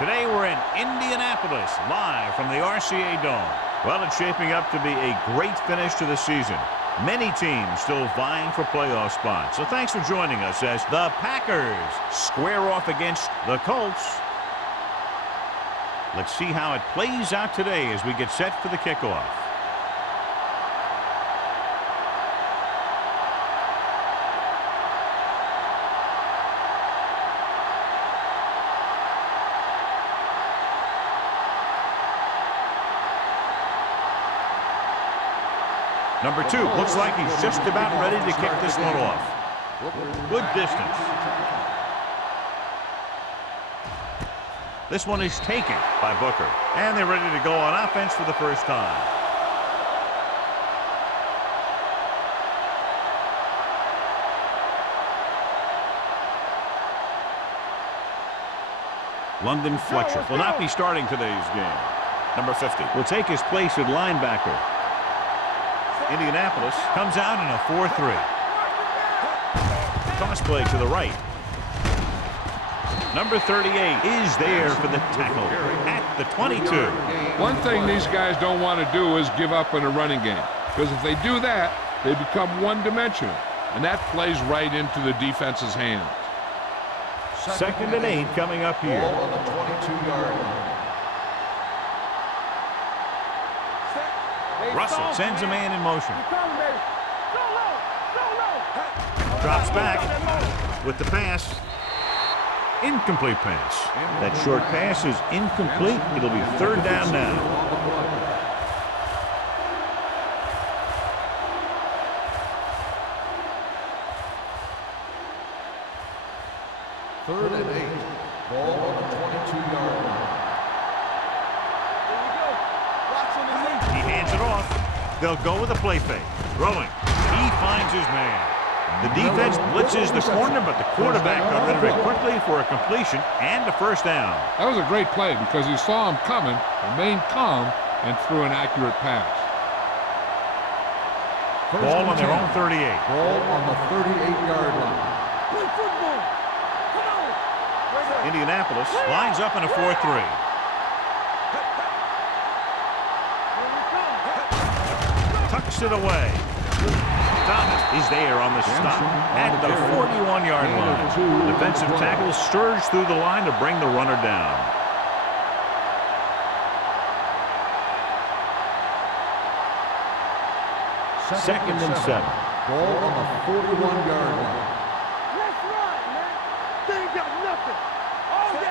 Today we're in Indianapolis, live from the RCA Dome. Well, it's shaping up to be a great finish to the season. Many teams still vying for playoff spots. So thanks for joining us as the Packers square off against the Colts. Let's see how it plays out today as we get set for the kickoff. Number 2 looks like he's just about ready to kick this one off. Good distance. This one is taken by Booker. And they're ready to go on offense for the first time. London Fletcher will not be starting today's game. Number 50 will take his place at linebacker. Indianapolis comes out in a 4-3. Toss play to the right. Number 38 is there for the tackle at the 22. One thing these guys don't want to do is give up in a running game, because if they do that, they become one-dimensional, and that plays right into the defense's hands. Second and 8 coming up here. Ball on the 22-yard line. Russell sends a man in motion. Drops back with the pass. Incomplete pass. That short pass is incomplete. It'll be third down now. Third and 8. Ball on the 22-yard line. He hands it off. They'll go with a play fake. Throwing. He finds his man. The defense blitzes the corner, but the quarterback got rid of it quickly for a completion and a first down. That was a great play because he saw him coming, remained calm, and threw an accurate pass. Ball on their own 38. Ball on the 38-yard line. Indianapolis lines up in a 4-3. Tucks it away. Thomas is there on the stop at the 41-yard line. Defensive tackle surged through the line to bring the runner down. Second and 7. Ball on the 41-yard line.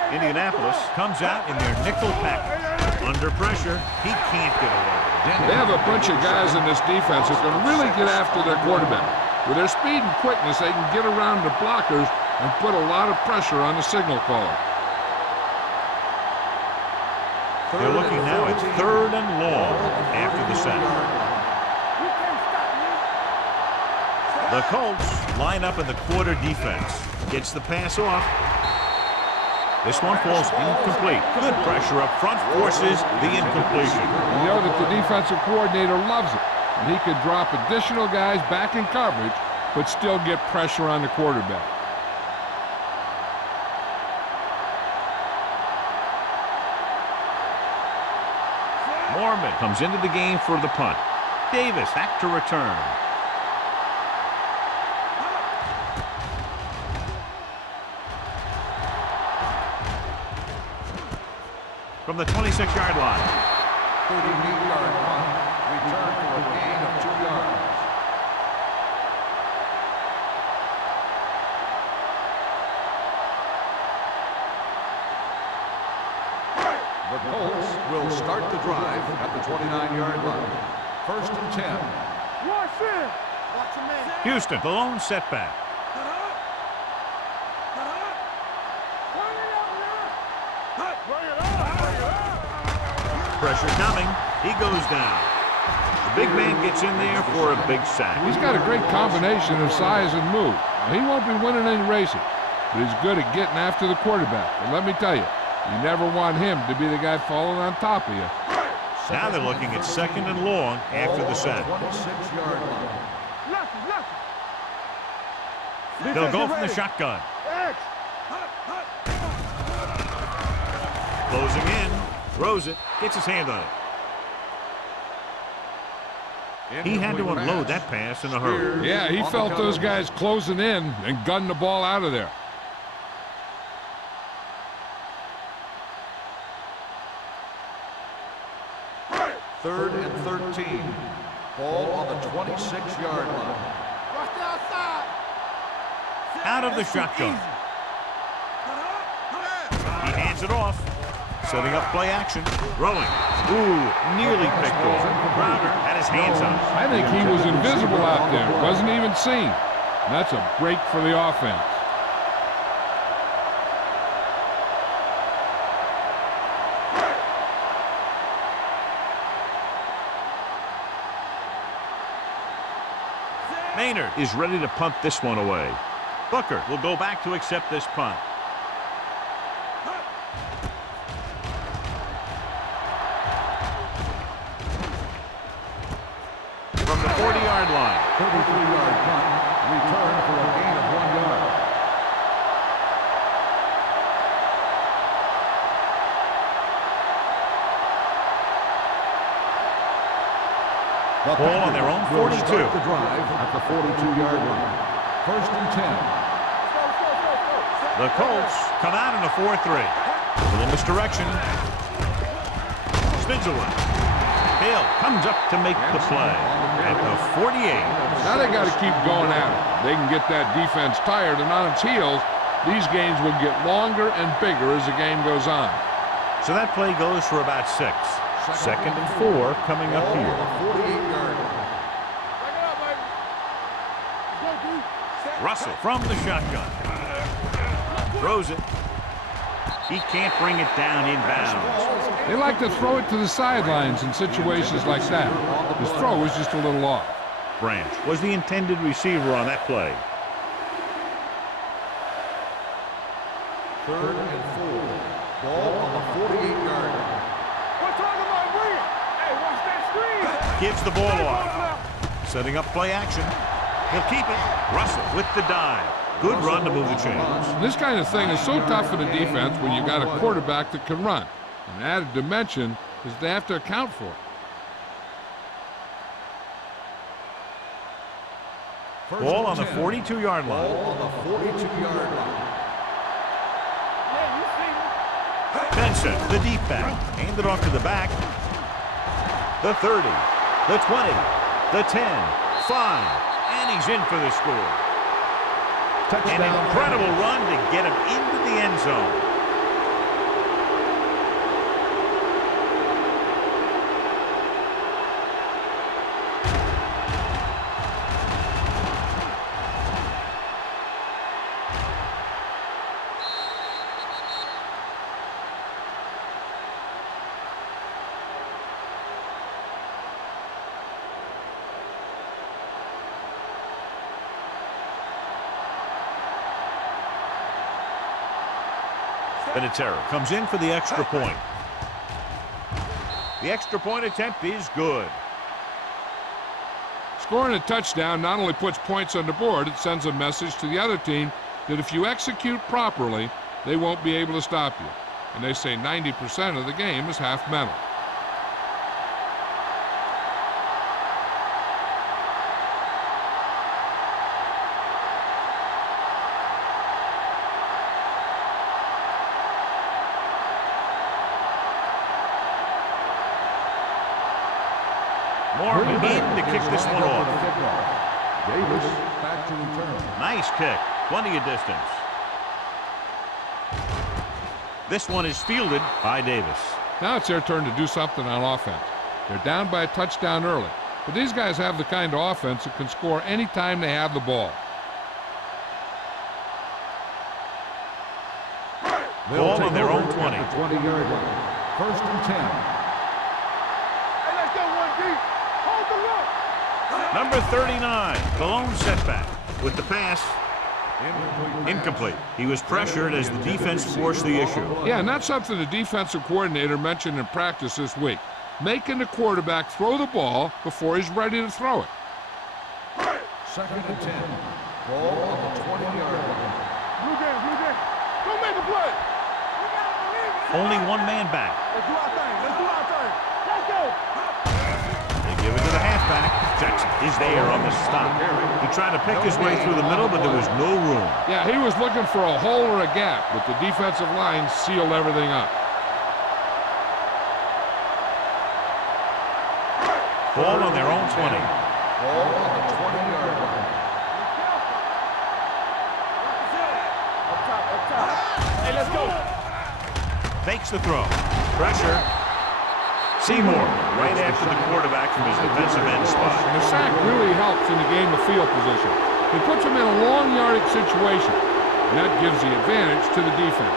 Indianapolis comes out in their nickel package. Under pressure, he can't get away. They have a bunch of guys in this defense that can really get after their quarterback. With their speed and quickness, they can get around the blockers and put a lot of pressure on the signal caller. They're looking now at third and long after the sack. The Colts line up in the quarter defense. Gets the pass off. This one falls incomplete. Good pressure up front forces the incompletion. You know that the defensive coordinator loves it. And he could drop additional guys back in coverage, but still get pressure on the quarterback. Mormon comes into the game for the punt. Davis back to return. From the 26-yard line. 38-yard punt. Return for a gain of 2 yards. The Colts will start the drive at the 29-yard line. First and 10. Houston, the lone setback. Pressure coming. He goes down. The big man gets in there for a big sack. He's got a great combination of size and move. Now, he won't be winning any races, but he's good at getting after the quarterback. And let me tell you, you never want him to be the guy falling on top of you. Now they're looking at second and long after the sack. 26-yard line. They'll go from the shotgun. Closing in. Throws it. Gets his hand on it. He had to unload that pass in a hurry. Yeah, he felt those guys closing in and gunned the ball out of there. Third and 13. Ball on the 26-yard line. Out of the shotgun. He hands it off. Setting up play action. Throwing. Ooh, nearly picked off. Crowder had his hands on it. I think he was invisible out there. Wasn't even seen. And that's a break for the offense. Maynard is ready to punt this one away. Booker will go back to accept this punt. From the 40-yard line. 33-yard punt. Return for a gain of 1 yard. Ball on their own 42. Start the drive at the 42-yard line. First and 10. The Colts come out in a 4-3. A little misdirection. Spins away. Hill comes up to make the play at the 48. Now they got to keep going at it. They can get that defense tired and on its heels. These games will get longer and bigger as the game goes on. So that play goes for about 6. Second and 4 coming up here. 48-yard line. Russell from the shotgun. Throws it. He can't bring it down inbounds. They like to throw it to the sidelines in situations like that. His throw is just a little off. Branch was the intended receiver on that play. Third and 4. Ball on the 48-yard line. Gives the ball off. Setting up play action. He'll keep it. Russell with the dive. Good run to move the chains. This kind of thing is so tough for the defense when you got a quarterback that can run. An added dimension is they have to account for it. Ball on the 42-yard line. Ball on the 42-yard line. Benson, the deep back. Handed off to the back. The 30. The 20. The 10. 5. And he's in for the score. Touchdown. An incredible run to get him into the end zone. Vinatieri comes in for the extra point. The extra point attempt is good. Scoring a touchdown not only puts points on the board, it sends a message to the other team that if you execute properly, they won't be able to stop you. And they say 90% of the game is half mental. Moore in to kick this one off. Davis back to return. Nice kick. Plenty of distance. This one is fielded by Davis. Now it's their turn to do something on offense. They're down by a touchdown early. But these guys have the kind of offense that can score anytime they have the ball. Ball on their own 20. 20-yard line. First and 10. Number 39, the lone setback with the pass. Incomplete. He was pressured as the defense forced the issue. Yeah, and that's something the defensive coordinator mentioned in practice this week. Making the quarterback throw the ball before he's ready to throw it. Second and 10. Ball on the 20-yard line. Blue game. Don't make the play. Only one man back. Let's do our thing. Let's do our thing. Let's go. They give it to the halfback. Jackson is there on the stop. He tried to pick his way through the middle, but there was no room. Yeah, he was looking for a hole or a gap, but the defensive line sealed everything up. Ball on their own 20. Ball on the 20-yard line. Up top. Hey, let's go. Fakes the throw. Pressure. Seymour right after the quarterback from his defensive end spot. And the sack really helps in the game of field position. It puts him in a long yardage situation, and that gives the advantage to the defense.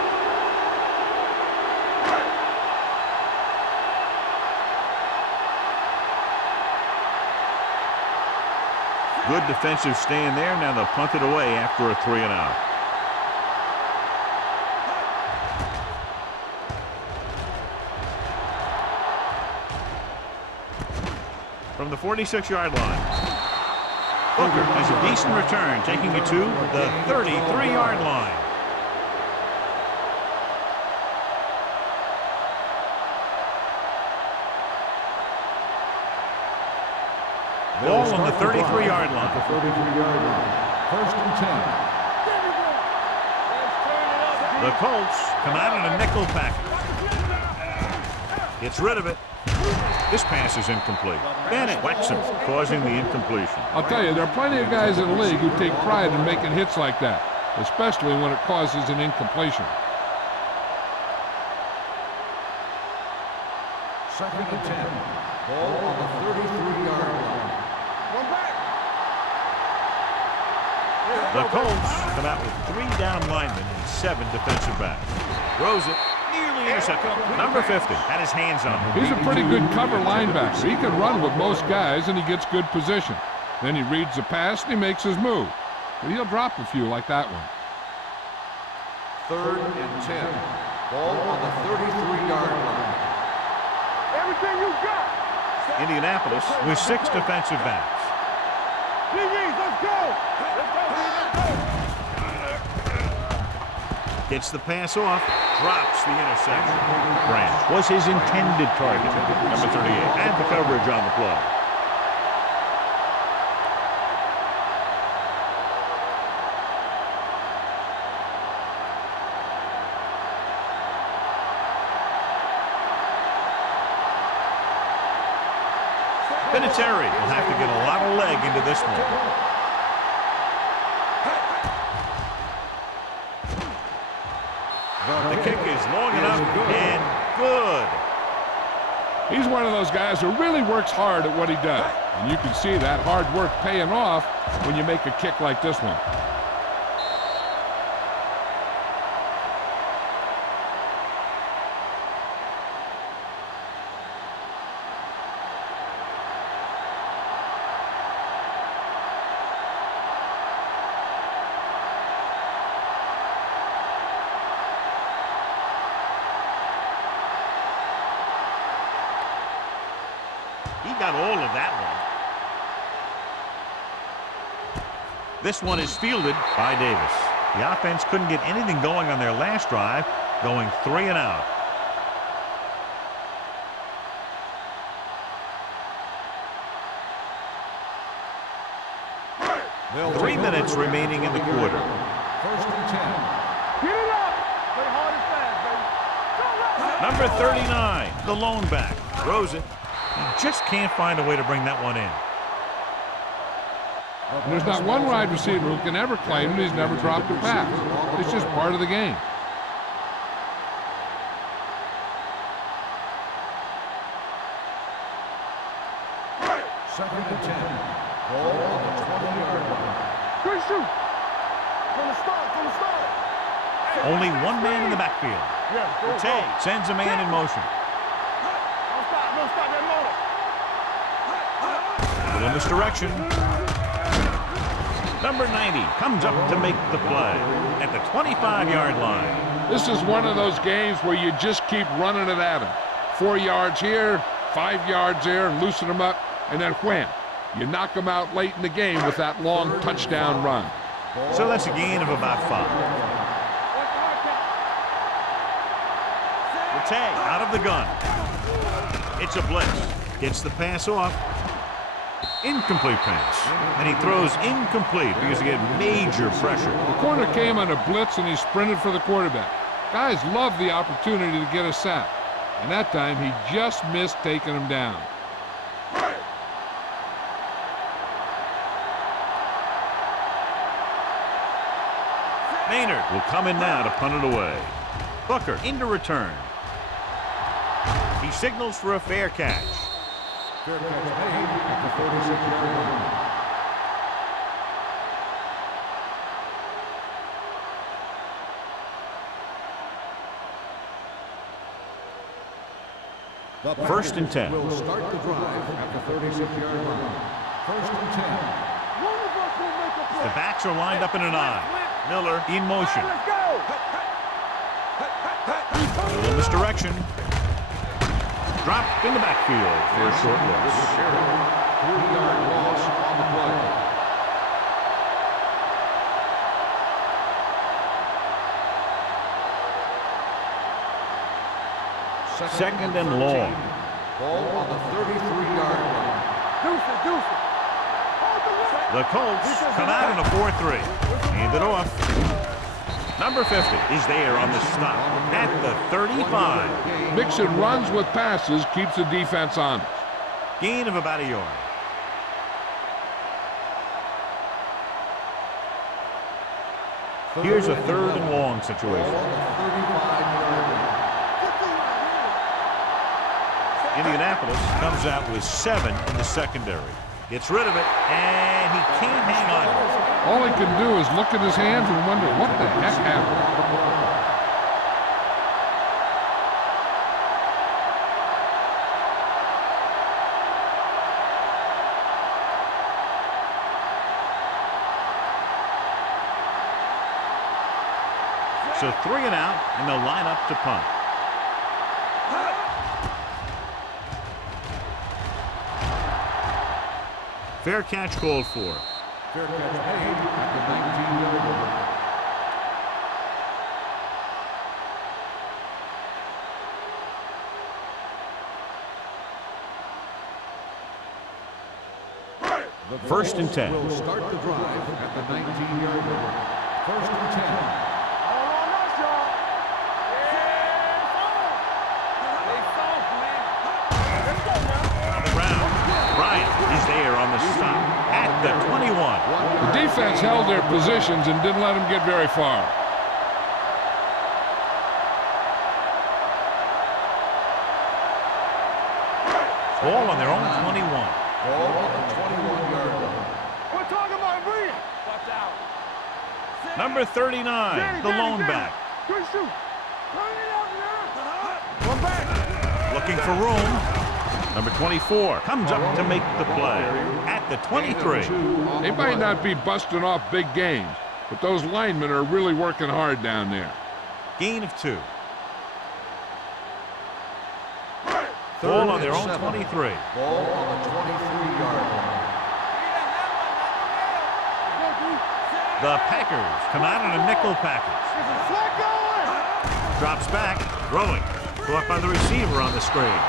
Good defensive stand there. Now they'll punt it away after a 3-and-out. From the 46-yard line. Booker has a decent return, taking it to the 33-yard line. Ball on the 33-yard line. The 33-yard line. First and 10. The Colts come out in a nickel package. Gets rid of it. This pass is incomplete. Bennett Wexham causing the incompletion. I'll tell you, there are plenty of guys in the league who take pride in making hits like that, especially when it causes an incompletion. Second and 10. Ball on the 33-yard line. One back. The Colts come out with 3 down linemen and 7 defensive backs. Throws it. Nearly intercepted. Number 50 had his hands on him. He's a pretty good cover linebacker. He can run with most guys, and he gets good position. Then he reads the pass, and he makes his move. But he'll drop a few like that one. Third and 10. Ball on the 33-yard line. Everything you got. Indianapolis with 6 defensive backs. DBs, let's go. Let's go. Gets the pass off, drops the interception. Branch was his intended target. Number 38 and the coverage on the play. Vinatieri will have to get a lot of leg into this one. The kick is long enough and good. He's one of those guys who really works hard at what he does. And you can see that hard work paying off when you make a kick like this one. He got all of that one. This one is fielded by Davis. The offense couldn't get anything going on their last drive, going 3 and out. They'll 3 minutes remaining in the quarter. First and 10. Get it up. Play hard and fast, baby. Number 39, the lone back, throws it. He just can't find a way to bring that one in. And there's not one wide receiver who can ever claim that he's never dropped a pass. It's just part of the game. Second and 10. Ball on the 20-yard line. Good shoot. From the start. Only one man in the backfield. Yeah, go. Tay sends a man in motion. Don't stop that motor. A little misdirection. Number 90 comes up to make the play at the 25-yard line. This is one of those games where you just keep running it at him. 4 yards here, 5 yards there, and loosen them up, and then wham. You knock them out late in the game with that long touchdown run. So that's a gain of about 5. Tag out of the gun. It's a blitz. Gets the pass off. Incomplete pass. And he throws incomplete because he had major pressure. The corner came on a blitz and he sprinted for the quarterback. Guys love the opportunity to get a sack. And that time he just missed taking him down. Maynard will come in now to punt it away. Booker into return. He signals for a fair catch. Fair catch made at the 46-yard line. First and 10. Will start the drive at the 36-yard line. First and 10. The backs are lined up in an I. Miller in motion. Let's go. A little misdirection. Dropped in the backfield for a short loss. 3-yard loss on the play. Second and long. Ball on the 33-yard line. Deuce it, deuce it. The Colts come out in a 4-3. Hand it off. Number 50 is there on the stop at the 35. Mixon runs with passes, keeps the defense honest. Gain of about a yard. Here's a third and long situation. Indianapolis comes out with 7 in the secondary. Gets rid of it, and he can't hang on. All he can do is look at his hands and wonder what the heck happened. So 3 and out, and they'll line up to punt. Fair catch called for. Fair catch made at the 19-yard line. First and 10. Will start the drive at the 19-yard line. First and 10. All on us, y'all. Let's go now. On the ground. Bryant is there on the stop at the 21. The defense held their positions and didn't let them get very far. Ball on their own 21. Ball on the 21-yard line. We're talking about Bree. Watch out. Number 39, the lone back. Good shoot. Turn it up now. One back. Looking for room. Number 24 comes up to make the play at the 23. They might not be busting off big games, but those linemen are really working hard down there. Gain of 2. Ball on their own 23. Ball on the 23-yard line. The Packers come out in a nickel package. Drops back, throwing. Caught by the receiver on the screen.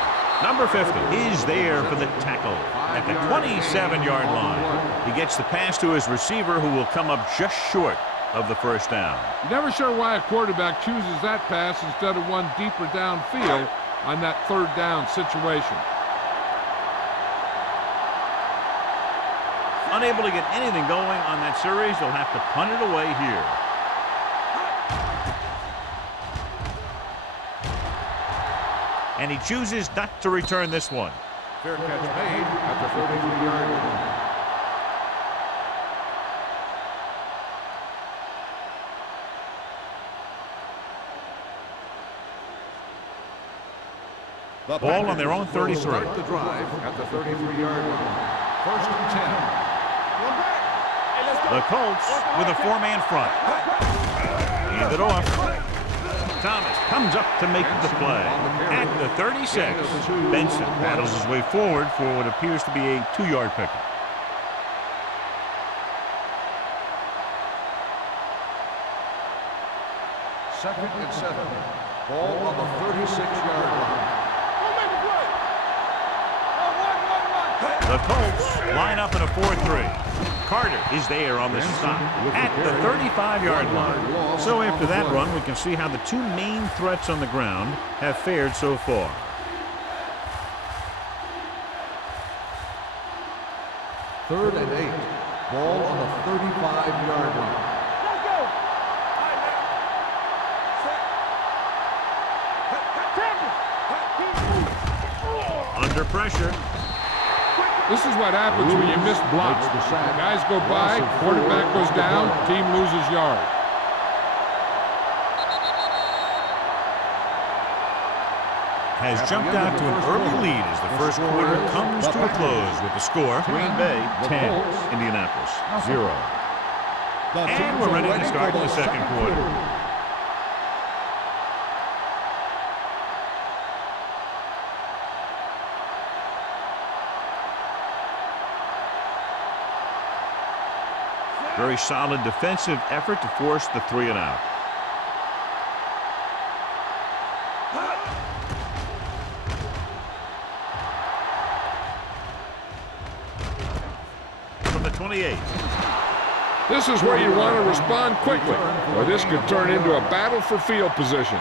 Number 50 is there for the tackle at the 27-yard line. He gets the pass to his receiver, who will come up just short of the first down. Never sure why a quarterback chooses that pass instead of one deeper downfield on that third down situation. Unable to get anything going on that series, they'll have to punt it away here. And he chooses not to return this one. Fair catch made at the 33-yard line. The Ball on their own 33. Start the drive at the 33-yard line. First and 10. The Colts with a 4-man front. Hand it off. Thomas comes up to make the play at the 36. Benson battles his way forward for what appears to be a 2-yard pickup. Second and 7. Ball on the 36-yard line. The Colts line up in a 4-3. Carter is there on the stop at the 35-yard line. So after that run, we can see how the two main threats on the ground have fared so far. Third and 8. Ball on the 35-yard line. Let's go. Under pressure. This is what happens when you miss blocks. Guys go by, quarterback goes down, team loses yards. Has jumped out to an early lead as the first quarter comes to a close with the score Green Bay 10, Indianapolis 0. And we're ready to start the second quarter. Very solid defensive effort to force the 3-and-out. From the 28. This is where you want to respond quickly, or this could turn into a battle for field position.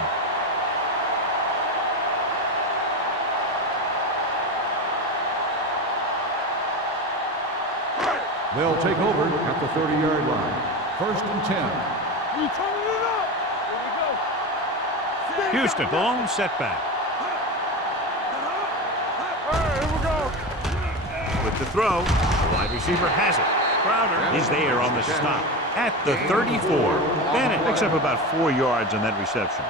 They'll take over at the 30-yard line. First and 10. You turning it up. Here we go. Houston, the lone setback. All right, here we go. With the throw, the wide receiver has it. Crowder is there on the stop at the 34. Bennett picks up about 4 yards on that reception.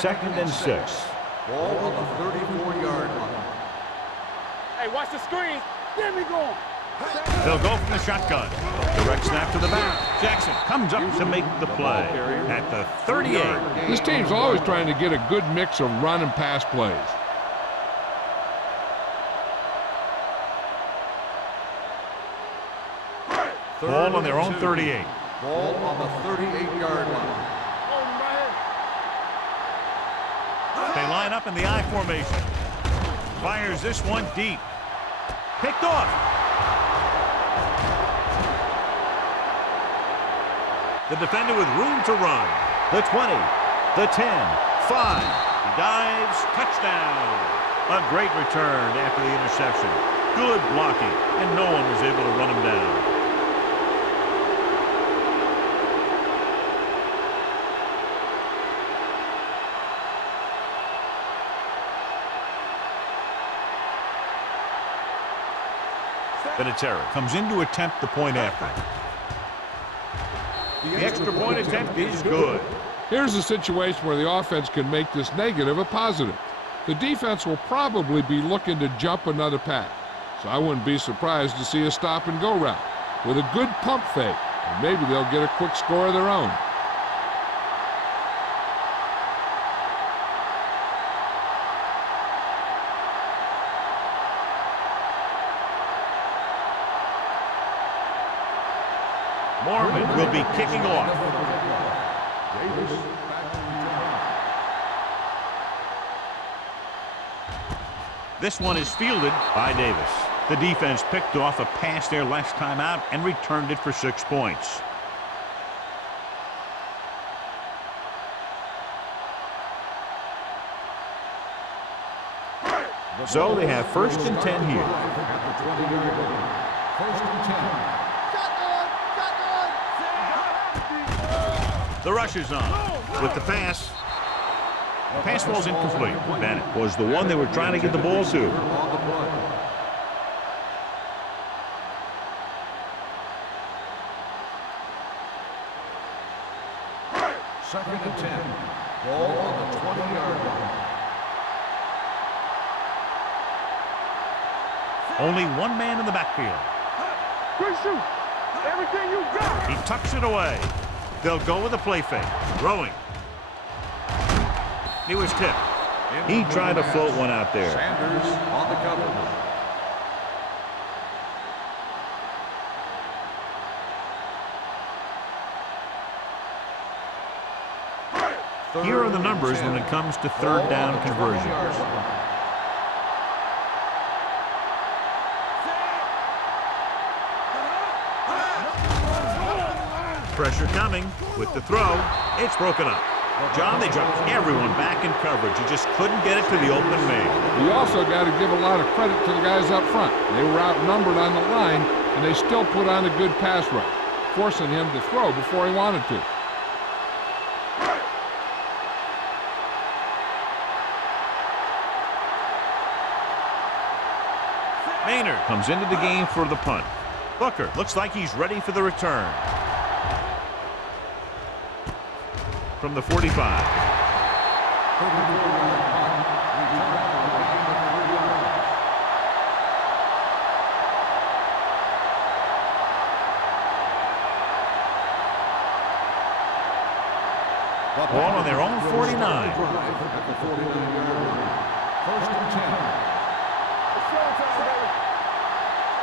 Second and 6. Ball on the 34-yard line. Hey, watch the screen. There we go. They'll go from the shotgun. Direct snap to the back. Jackson comes up to make the play at the 38. This team's always trying to get a good mix of run and pass plays. Ball on their own 38. Ball on the 38-yard line. They line up in the I formation. Fires this one deep. Picked off. The defender with room to run. The 20, the 10, 5. He dives, touchdown. A great return after the interception. Good blocking, and no one was able to run him down. Vinatieri comes in to attempt the point after. The extra point attempt is good. Here's a situation where the offense can make this negative a positive. The defense will probably be looking to jump another pass, so I wouldn't be surprised to see a stop-and-go route with a good pump fake, and maybe they'll get a quick score of their own. Mormon will be kicking off. This one is fielded by Davis. The defense picked off a pass there last time out and returned it for 6 points. So they have first and 10 here. First and 10. The rush is on with the pass. The pass falls incomplete. Bennett was the one they were trying to get the ball to. Second and 10. Ball on the 20-yard line. Only one man in the backfield. Good shoot. Everything you got. He tucks it away. They'll go with a play fake. Throwing. He was tipped. He tried to float one out there. Sanders on the cover. Here are the numbers when it comes to third down conversions. Pressure coming with the throw. It's broken up. John, they dropped everyone back in coverage. You just couldn't get it to the open man. You also got to give a lot of credit to the guys up front. They were outnumbered on the line, and they still put on a good pass rush, forcing him to throw before he wanted to. Maynard comes into the game for the punt. Booker looks like he's ready for the return. From the 45. Ball on their own 49. At the 49-yard line. First and 10.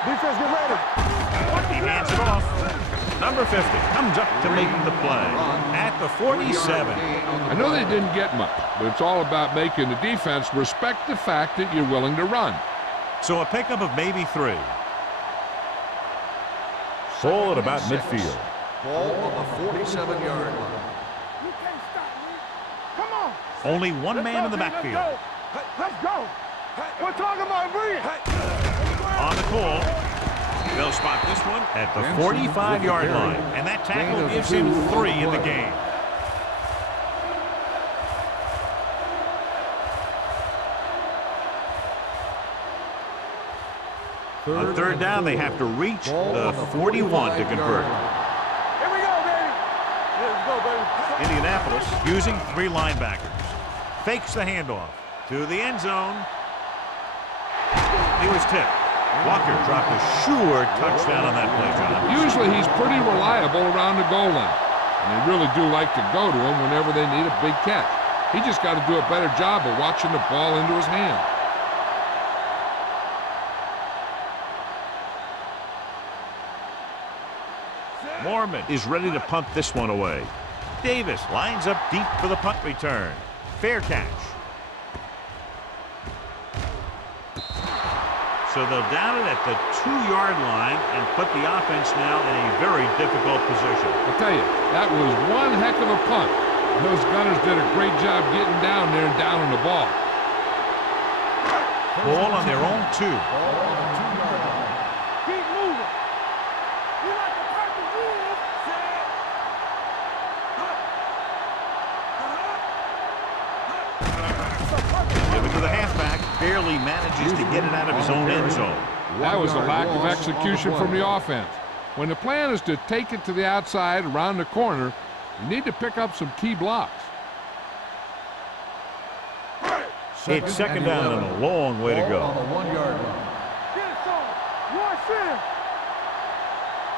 Defense, get ready. He hands it off. Number 50 comes up to make the play at the 47. I know they didn't get much, but it's all about making the defense respect the fact that you're willing to run. So a pickup of maybe 3. Ball at about midfield. Ball on the 47-yard line. You can't stop me. Come on. Only one man in the backfield. Let's go. We're talking about bringing. On the call. They'll spot this one at the 45-yard line, and that tackle gives him 3 in the game. On third down, they have to reach the 41 to convert. Here we go, baby. Let's go, baby. Indianapolis using 3 linebackers. Fakes the handoff to the end zone. He was tipped. Walker dropped a sure touchdown on that play, John. Usually he's pretty reliable around the goal line, and they really do like to go to him whenever they need a big catch. He just got to do a better job of watching the ball into his hand. Mormon is ready to punt this one away. Davis lines up deep for the punt return. Fair catch. So they'll down it at the 2-yard line and put the offense now in a very difficult position. I'll tell you, that was one heck of a punt. Those gunners did a great job getting down there and downing the ball. Ball on their own 2. Keep moving. You like the purple move. Give it to the halfback. Barely manages to get it out of his own end zone. That was a lack of execution from the offense. When the plan is to take it to the outside around the corner, you need to pick up some key blocks. It's second down and a long way to go. On the 1-yard line. Get it, son. One shit.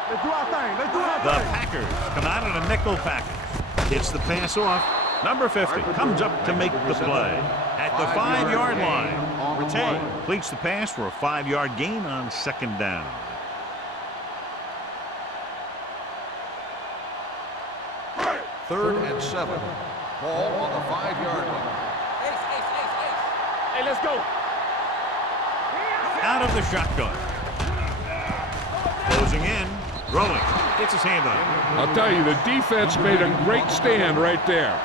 Let's do our thing. Let's do our The thing. Packers come out in a nickel package. Hits the pass off. Number 50 comes up to make the play at the 5-yard line. Rattay completes the pass for a 5-yard gain on second down. Third and 7. Ball on the 5-yard line. Hey, let's go. Out of the shotgun. Closing in. Throwing. Gets his hand on it. I'll tell you, the defense made a great stand right there.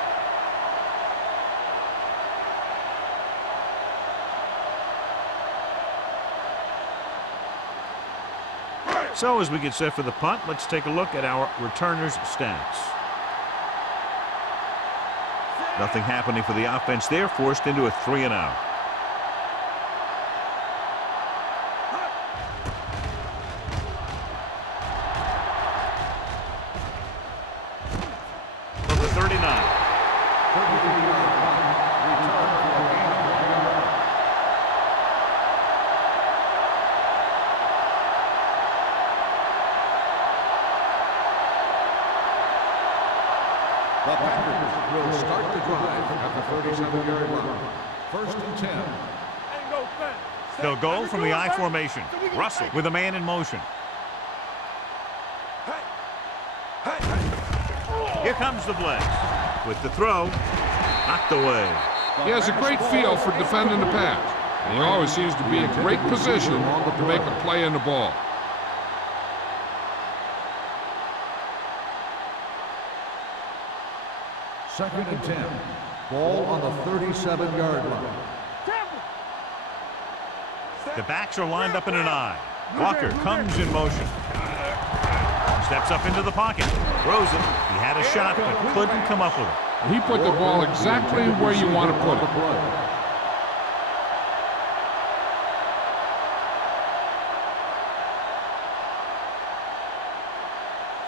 So as we get set for the punt, let's take a look at our returners' stats. Nothing happening for the offense there, forced into a 3-and-out. From the 39. The Packers will start the drive at the 37-yard line. First and 10. Ain't no thing. They'll go from the I formation. Russell with a man in motion. Here comes the blitz. With the throw, Knocked away. He has a great feel for defending the pass, and he always seems to be in great position to make a play in the ball. Second and 10. Ball on the 37-yard line. The backs are lined up in an I. Walker comes in motion. Steps up into the pocket. Throws it. He had a shot, but couldn't come up with it. He put the ball exactly where you want to put it.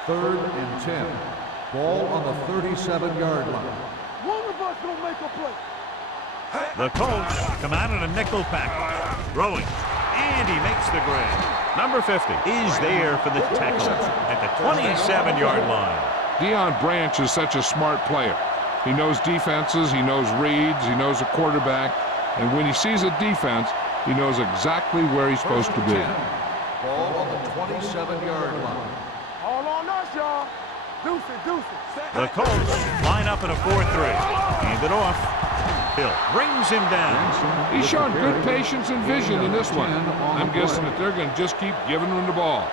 Third and 10. Ball on the 37-yard line. One of us gonna make a play. The Colts come out in a nickel package. Throwing. And he makes the grab. Number 50 is there for the tackle at the 27-yard line. Deion Branch is such a smart player. He knows defenses, he knows reads, he knows a quarterback, and when he sees a defense, he knows exactly where he's supposed to be. Ball on the 27-yard line. All on us, y'all. Deuce it. The Colts line up in a 4-3. Hand it off. Hill brings him down. He's shown good patience and vision in this one. I'm guessing that they're going to just keep giving him the ball.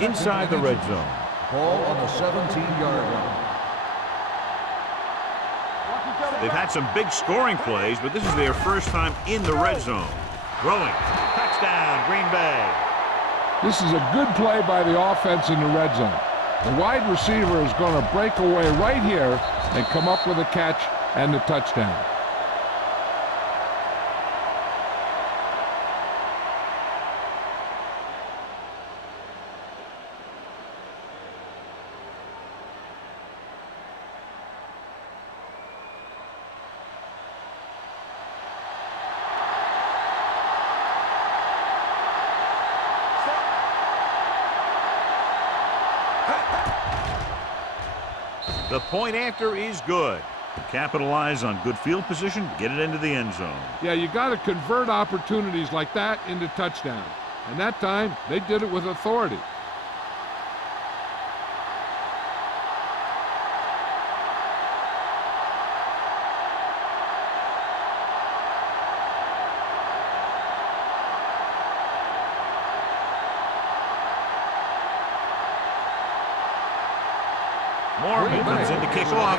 Inside the red zone. Ball on the 17-yard line. They've had some big scoring plays, but this is their first time in the red zone. Throwing. Touchdown, Green Bay. This is a good play by the offense in the red zone. The wide receiver is going to break away right here and come up with a catch and the touchdown. The point after is good. Capitalize on good field position, get it into the end zone. Yeah, you got to convert opportunities like that into touchdowns. And that time, they did it with authority. Morgan comes in to kick off.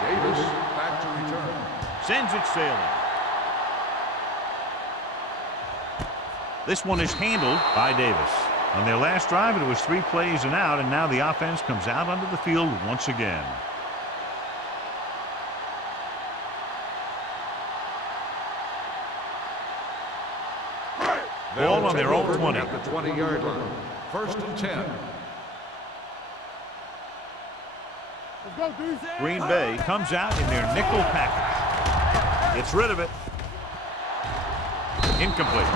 Davis back to return. Sends it sailing. This one is handled by Davis. On their last drive, it was 3 plays and out, and now the offense comes out onto the field once again. Ball on their own 20. At the 20-yard line. First and 10. Green Bay comes out in their nickel package. Gets rid of it. Incomplete.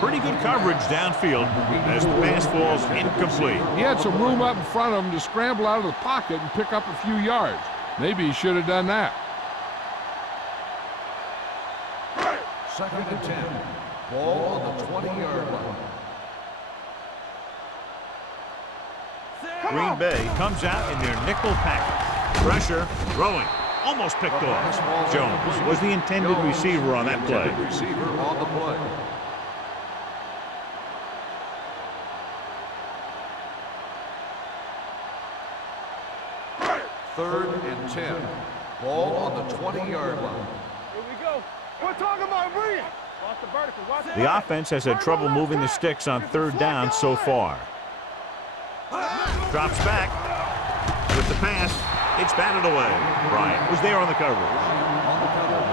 Pretty good coverage downfield as the pass falls incomplete. He had some room up in front of him to scramble out of the pocket and pick up a few yards. Maybe he should have done that. Second and 10. Ball on the 20-yard line. Green Bay comes out in their nickel package. Pressure, throwing, almost picked off. Jones was the intended receiver on that play. Receiver on the play. Third and 10. Ball on the 20-yard line. Here we go. We're talking about reading. Watch the vertical. Watch the The offense has had trouble moving the sticks on 3rd down so far. Drops back with the pass. It's batted away. Bryant was there on the coverage. On the coverage.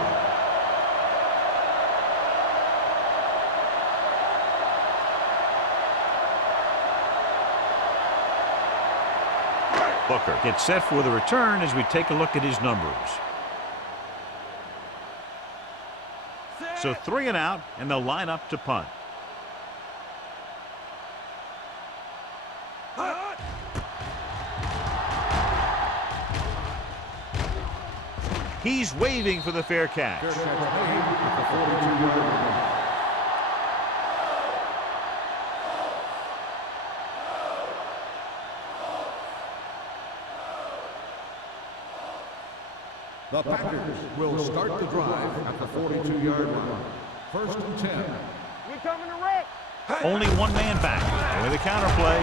Booker gets set for the return as we take a look at his numbers. So 3 and out, and they'll line up to punt. He's waving for the fair catch. Fair catch made at the 42-yard line. The Packers will start the drive at the 42-yard line. First and 10. We coming to wreck. Only one man back. With a counter play.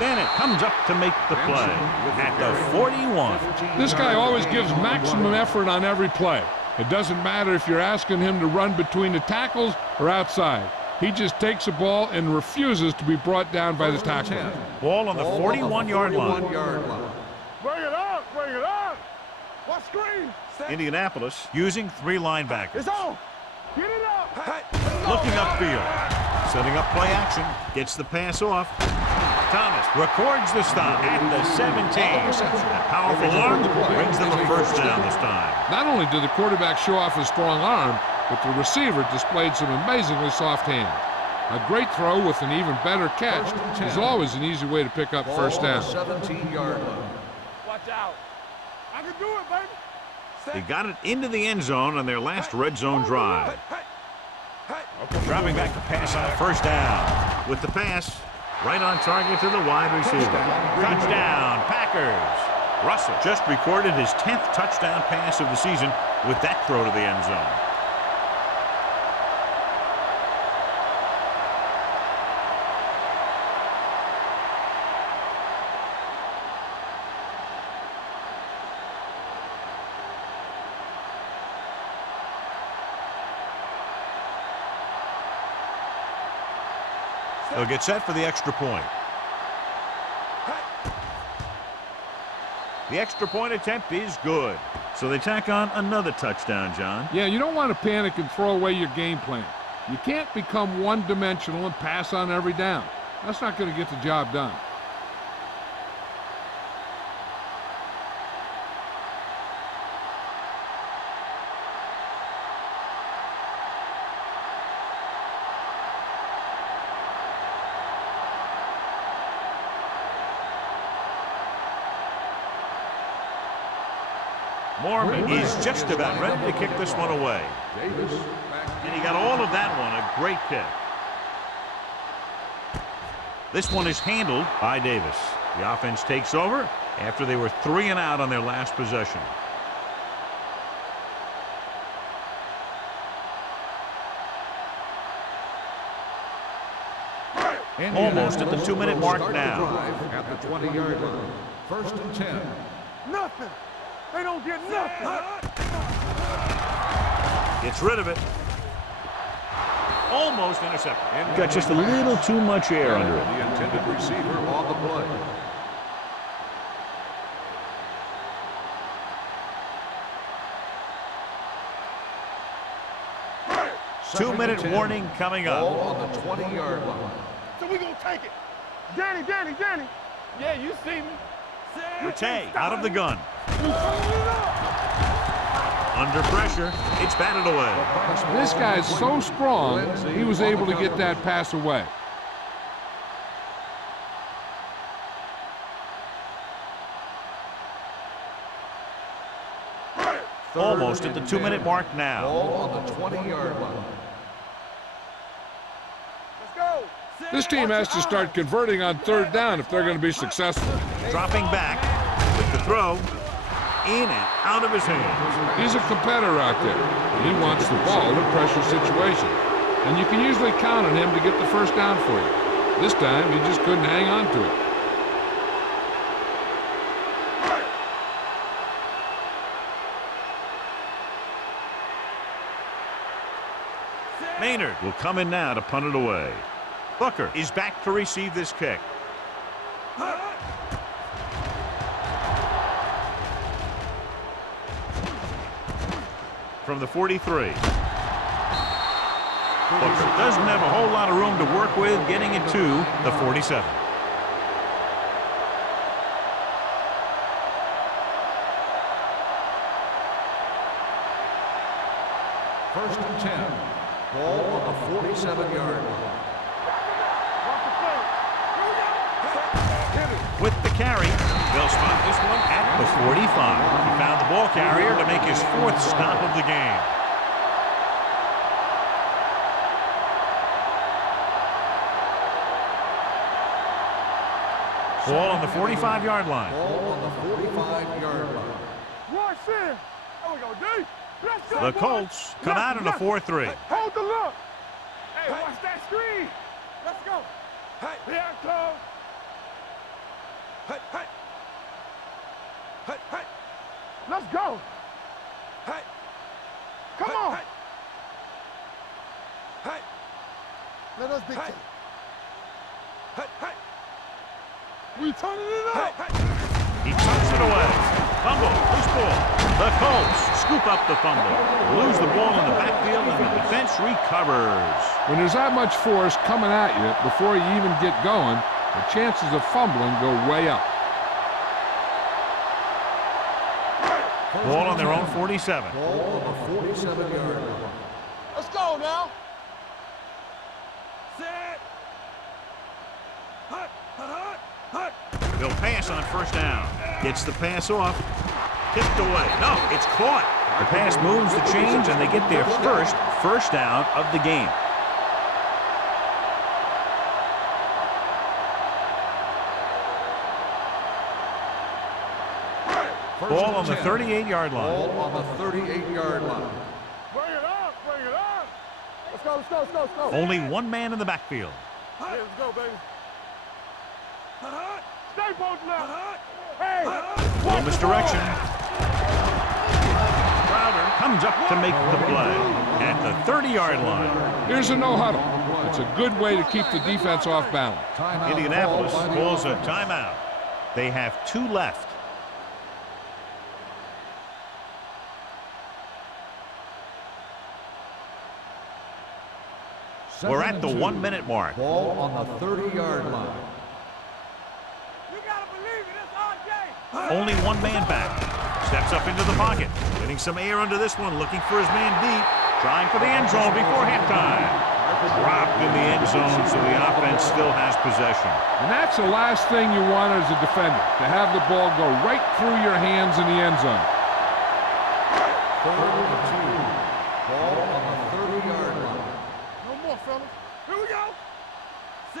Bennett comes up to make the play at the 41. This guy always gives maximum effort on every play. It doesn't matter if you're asking him to run between the tackles or outside. He just takes the ball and refuses to be brought down by the tackler. Ball on the 41-yard line. Bring it up, bring it up. What screen? Indianapolis using 3 linebackers. It's on. Get it up. Looking upfield. Setting up play action. Gets the pass off. Thomas records the stop at the 17. A powerful arm brings them a first down this time. Not only did the quarterback show off his strong arm, but the receiver displayed some amazingly soft hands. A great throw with an even better catch is always an easy way to pick up first down. 17-yard line. Watch out. I can do it, baby. They got it into the end zone on their last red zone drive. Dropping back to pass on first down. With the pass, right on target to the wide receiver. Touchdown, Packers. Russell just recorded his 10th touchdown pass of the season with that throw to the end zone. They'll get set for the extra point. The extra point attempt is good. So they tack on another touchdown, John. Yeah, you don't want to panic and throw away your game plan. You can't become one-dimensional and pass on every down. That's not going to get the job done. Mormon is just about ready to kick this one away. And he got all of that one. A great kick. This one is handled by Davis. The offense takes over after they were 3 and out on their last possession. Almost at the 2-minute mark now. At the 20-yard line. First and 10. Nothing. They don't get nothing. Gets rid of it. Almost intercepted. Got just a little too much air under it. The intended receiver on the play. Two-minute warning coming up. Ball on the 20-yard line. So we gonna take it. Danny. Yeah, you see me. Rattay out of the gun. Under pressure, it's batted away. This guy's so strong, he was able to get that pass away. Almost at the 2-minute mark now. Ball on the 20-yard line. Let's go. This team has to start converting on third down if they're going to be successful. Dropping back with the throw. In and out of his hands. He's a competitor out there. He wants the ball in a pressure situation. And you can usually count on him to get the first down for you. This time, he just couldn't hang on to it. Maynard will come in now to punt it away. Booker is back to receive this kick. From the 43. Booker doesn't have a whole lot of room to work with getting it to the 47. First and 10. Ball on the 47-yard line. With the carry, they'll spot this one at the 45. He found the ball carrier to make his 4th stop of the game. Ball on the 45-yard line. Ball on the 45-yard line. Rush in. There we go, D. Let's go, The boys. Colts come out in a 4-3. Hold the look. Hey, watch that screen. Let's go. Hey, here it comes. Hey, hey. Hey, hey. Let's go. Hey. Come on. Hey. Let us dictate. Hey, hey. We turning it up. He tucks it away. Fumble, loose ball. The Colts scoop up the fumble. Lose the ball in the backfield, and the defense recovers. When there's that much force coming at you before you even get going, the chances of fumbling go way up. Ball on their own 47. Ball on the 47-yard line. Let's go now. Set. Hut, hut, hut, hut. They'll pass on first down. Gets the pass off. Tipped away. No, it's caught. The pass moves the chains, and they get their first down of the game. Ball on the 38-yard line. Ball on the 38-yard line. Bring it up, bring it up. Let's go, let's go, let's go, let's go. Only one man in the backfield. Yeah, let's go, baby. Stay posted up. Hey. Little misdirection. Crowder comes up to make the play at the 30-yard line. Here's a no huddle. It's a good way to keep the defense off balance. Timeout Indianapolis called by the calls a offense. timeout. They have 2 left. We're at the 1-minute mark. Ball on the 30-yard line. You gotta believe it, it's our day. Only one man back. Steps up into the pocket. Getting some air under this one. Looking for his man deep. Trying for the end zone before halftime. Dropped in the end zone, so the offense still has possession. And that's the last thing you want as a defender, to have the ball go right through your hands in the end zone. 3rd and 2. Ball on the 30-yard line. No more, fellas. Here we go.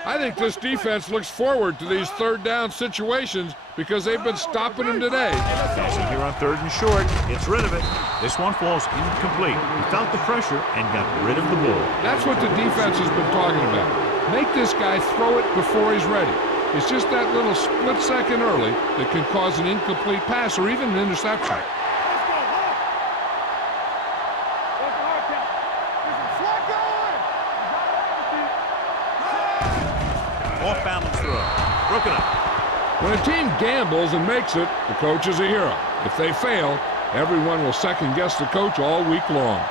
I think this defense looks forward to these third down situations because they've been stopping them today. Passing here on 3rd and short. Gets rid of it. This one falls incomplete. He felt the pressure and got rid of the ball. That's what the defense has been talking about. Make this guy throw it before he's ready. It's just that little split second early that can cause an incomplete pass or even an interception. Let's go, huh? What's the hard count? There's a flag going. You got it, Off balance throw. Broken up. When a team gambles and makes it, the coach is a hero. If they fail, everyone will second-guess the coach all week long.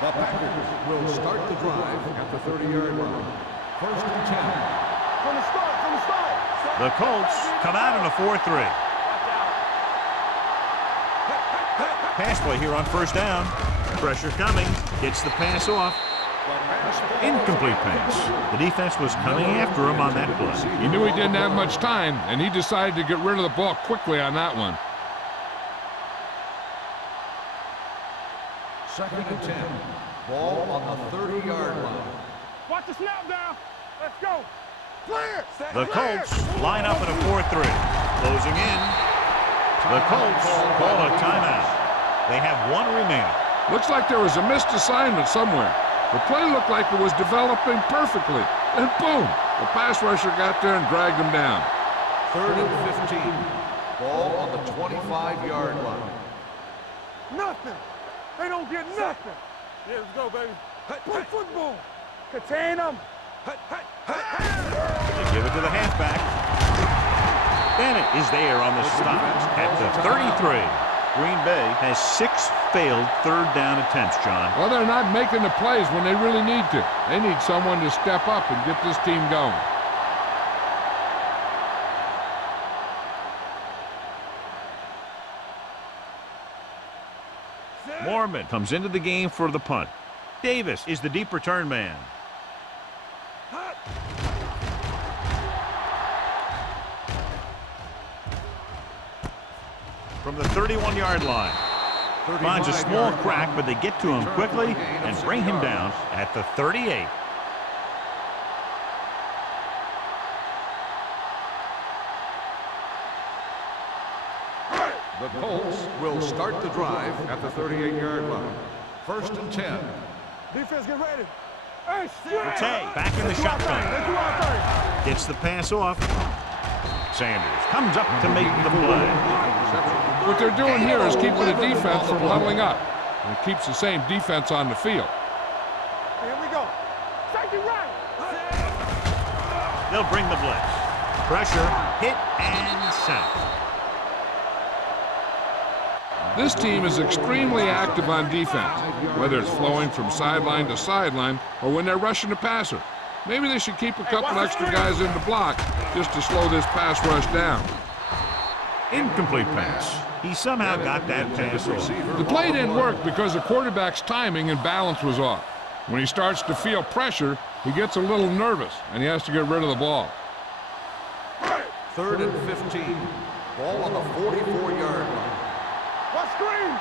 The Packers will start the drive at the 30-yard line. 1st and 10. From the start. The Colts come out in a 4-3. Pass play here on first down. Pressure coming. Gets the pass off. Incomplete pass. The defense was coming after him on that play. He knew he didn't have much time, and he decided to get rid of the ball quickly on that one. 2nd and 10. Ball on the 30-yard line. Watch the snap down. Let's go. Clear. The Colts line up in a 4-3. Closing in. The Colts call a timeout. They have 1 remaining. Looks like there was a missed assignment somewhere. The play looked like it was developing perfectly. And boom, the pass rusher got there and dragged him down. 3rd and 15. Ball on the 25-yard line. Nothing. They don't get nothing. Yeah, let's go, baby. Play football. Contain them. They give it to the halfback. Bennett is there on the stop at the 33. Green Bay has 6 failed third down attempts, John. Well, they're not making the plays when they really need to. They need someone to step up and get this team going. Mormon comes into the game for the punt. Davis is the deep return man. From the 31-yard line. Finds a small crack, but they get to him quickly and bring him down at the 38. The Colts will start the drive at the 38-yard line. 1st and 10. Defense, get ready. Rattay back in the shotgun. Gets the pass off. Sanders comes up to make the play. What they're doing here is keeping the defense from huddling up. And it keeps the same defense on the field. Here we go. Safety right. They'll bring the blitz. Pressure, hit, and sack. This team is extremely active on defense, whether it's flowing from sideline to sideline or when they're rushing the passer. Maybe they should keep a couple extra guys in the block just to slow this pass rush down. Incomplete pass. He somehow got that pass off. The play didn't work because the quarterback's timing and balance was off. When he starts to feel pressure, he gets a little nervous, and he has to get rid of the ball. 3rd and 15. Ball on the 44-yard line. What screen?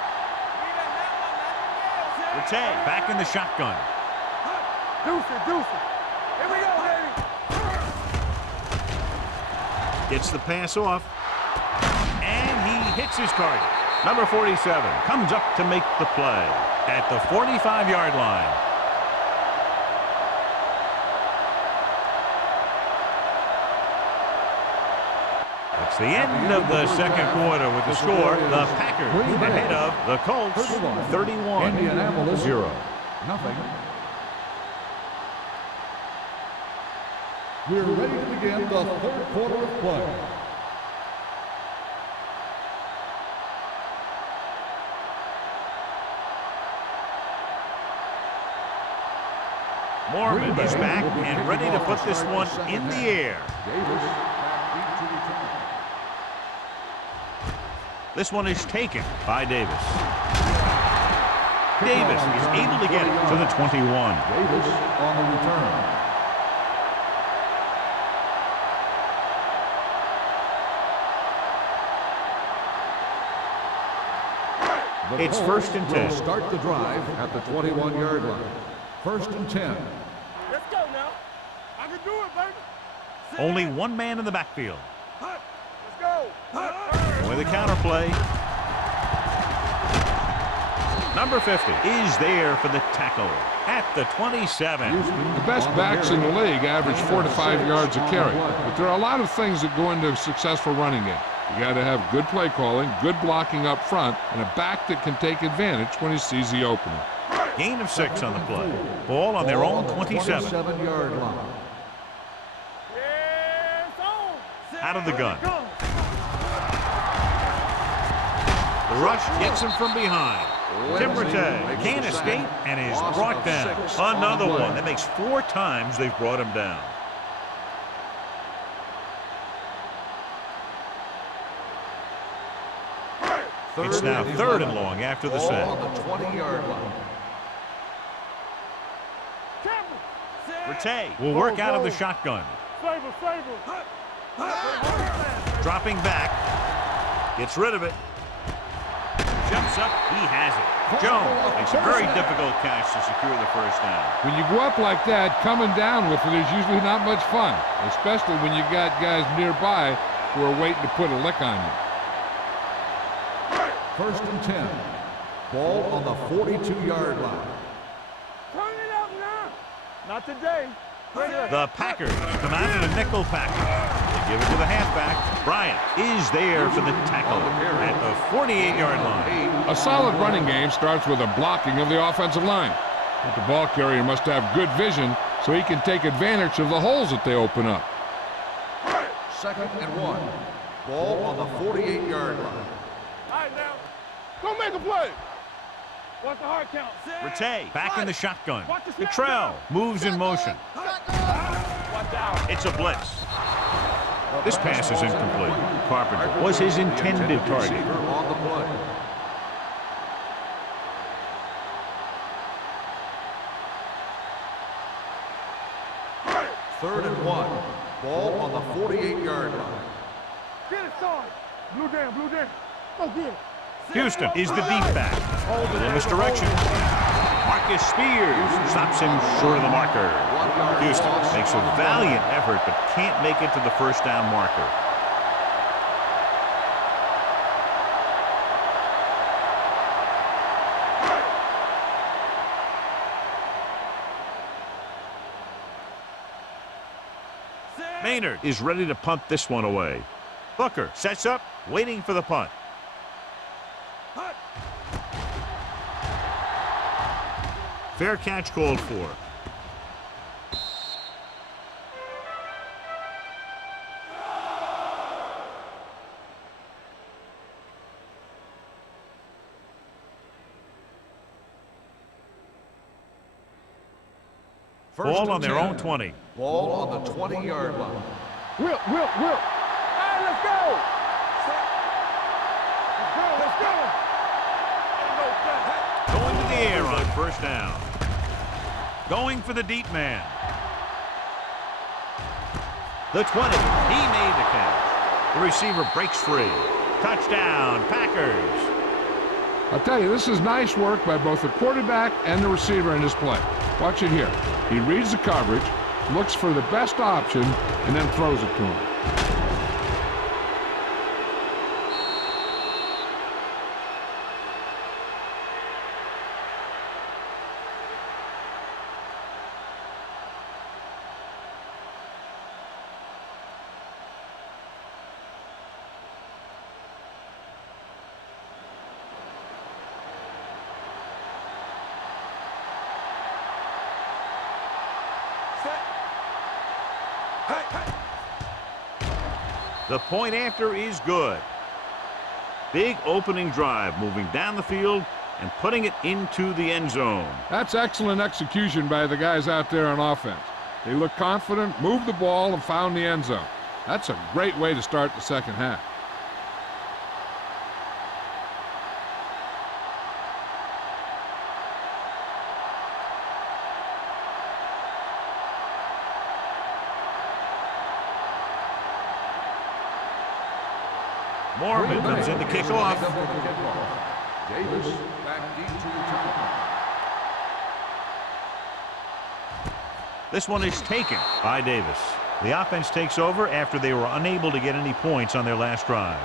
Rattay back in the shotgun. Deuce it, deuce it. Here we go, baby. Gets the pass off. And he hits his target. Number 47 comes up to make the play at the 45-yard line. It's the end of the second quarter with the score. The Packers ahead of the Colts 31-0. Nothing. We're ready to begin the 3rd quarter of play. Mormon is back and ready to put this one in the air. This one is taken by Davis. Davis is able to get it to the 21. Davis on the return. It's 1st and 10. Will start the drive at the 21-yard line. 1st and 10. Let's go now. I can do it, baby. Only one man in the backfield. Let's go. With a counter play. Number 50 is there for the tackle at the 27. The best backs in the league average 4 to 5 yards a carry, but there are a lot of things that go into a successful running game. You got to have good play calling, good blocking up front, and a back that can take advantage when he sees the opening. Gain of 6 on the play. Ball on their own 27. 27-yard line. Out of the gun. The rush gets him from behind. Tim Rattay can't escape and is brought down. Another one. That makes 4 times they've brought him down. It's now 3rd and long after the sack. On the 20-yard line. Rattay will work out of the shotgun. Dropping back. Gets rid of it. Jumps up. He has it. Jones makes a very difficult catch to secure the 1st down. When you go up like that, coming down with it is usually not much fun, especially when you got guys nearby who are waiting to put a lick on you. 1st and 10. Ball on the 42-yard line. Turn it up now. Not today. The Packers come out in a nickel package. They give it to the halfback. Bryant is there for the tackle at the 48-yard line. A solid running game starts with a blocking of the offensive line. But the ball carrier must have good vision so he can take advantage of the holes that they open up. 2nd and 1. Ball on the 48-yard line. All right, now. Go make a play. What's the hard count? Rattay back in the shotgun. Cottrell moves in motion. It's a blitz. This pass is incomplete. Carpenter was his intended target. On the play. Third and 1. Ball on the 48-yard line. Get it, son. Blue down, blue down. Go get it. Houston is the deep back. A little misdirection. Marcus Spears stops him short of the marker. Houston makes a valiant effort but can't make it to the first down marker. Maynard is ready to punt this one away. Booker sets up, waiting for the punt. Fair catch called for. Ball on their own 20. Ball on the 20-yard line. Whip. All right, let's go. Going to the air on first down. Going for the deep man. The 20. He made the catch. The receiver breaks free. Touchdown, Packers. I'll tell you, this is nice work by both the quarterback and the receiver in this play. Watch it here. He reads the coverage, looks for the best option, and then throws it to him. The point after is good. Big opening drive, moving down the field and putting it into the end zone. That's excellent execution by the guys out there on offense. They look confident, moved the ball, and found the end zone. That's a great way to start the second half. Mormon comes in to kick off. Davis back deep to return. This one is taken by Davis. The offense takes over after they were unable to get any points on their last drive.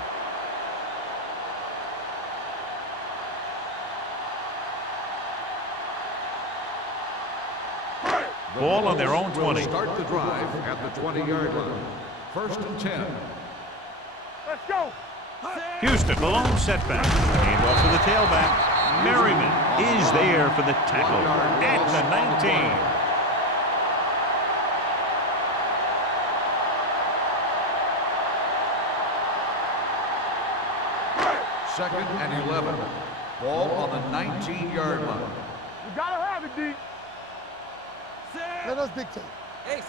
Ball on their own 20. Start the drive at the 20-yard line. First and 10. Let's go. Houston, the lone setback. Hand off to the tailback. Merriman is there for the tackle at the 19. Second and 11. Ball on the 19-yard line. You gotta have it, D. Let us dictate. Ace.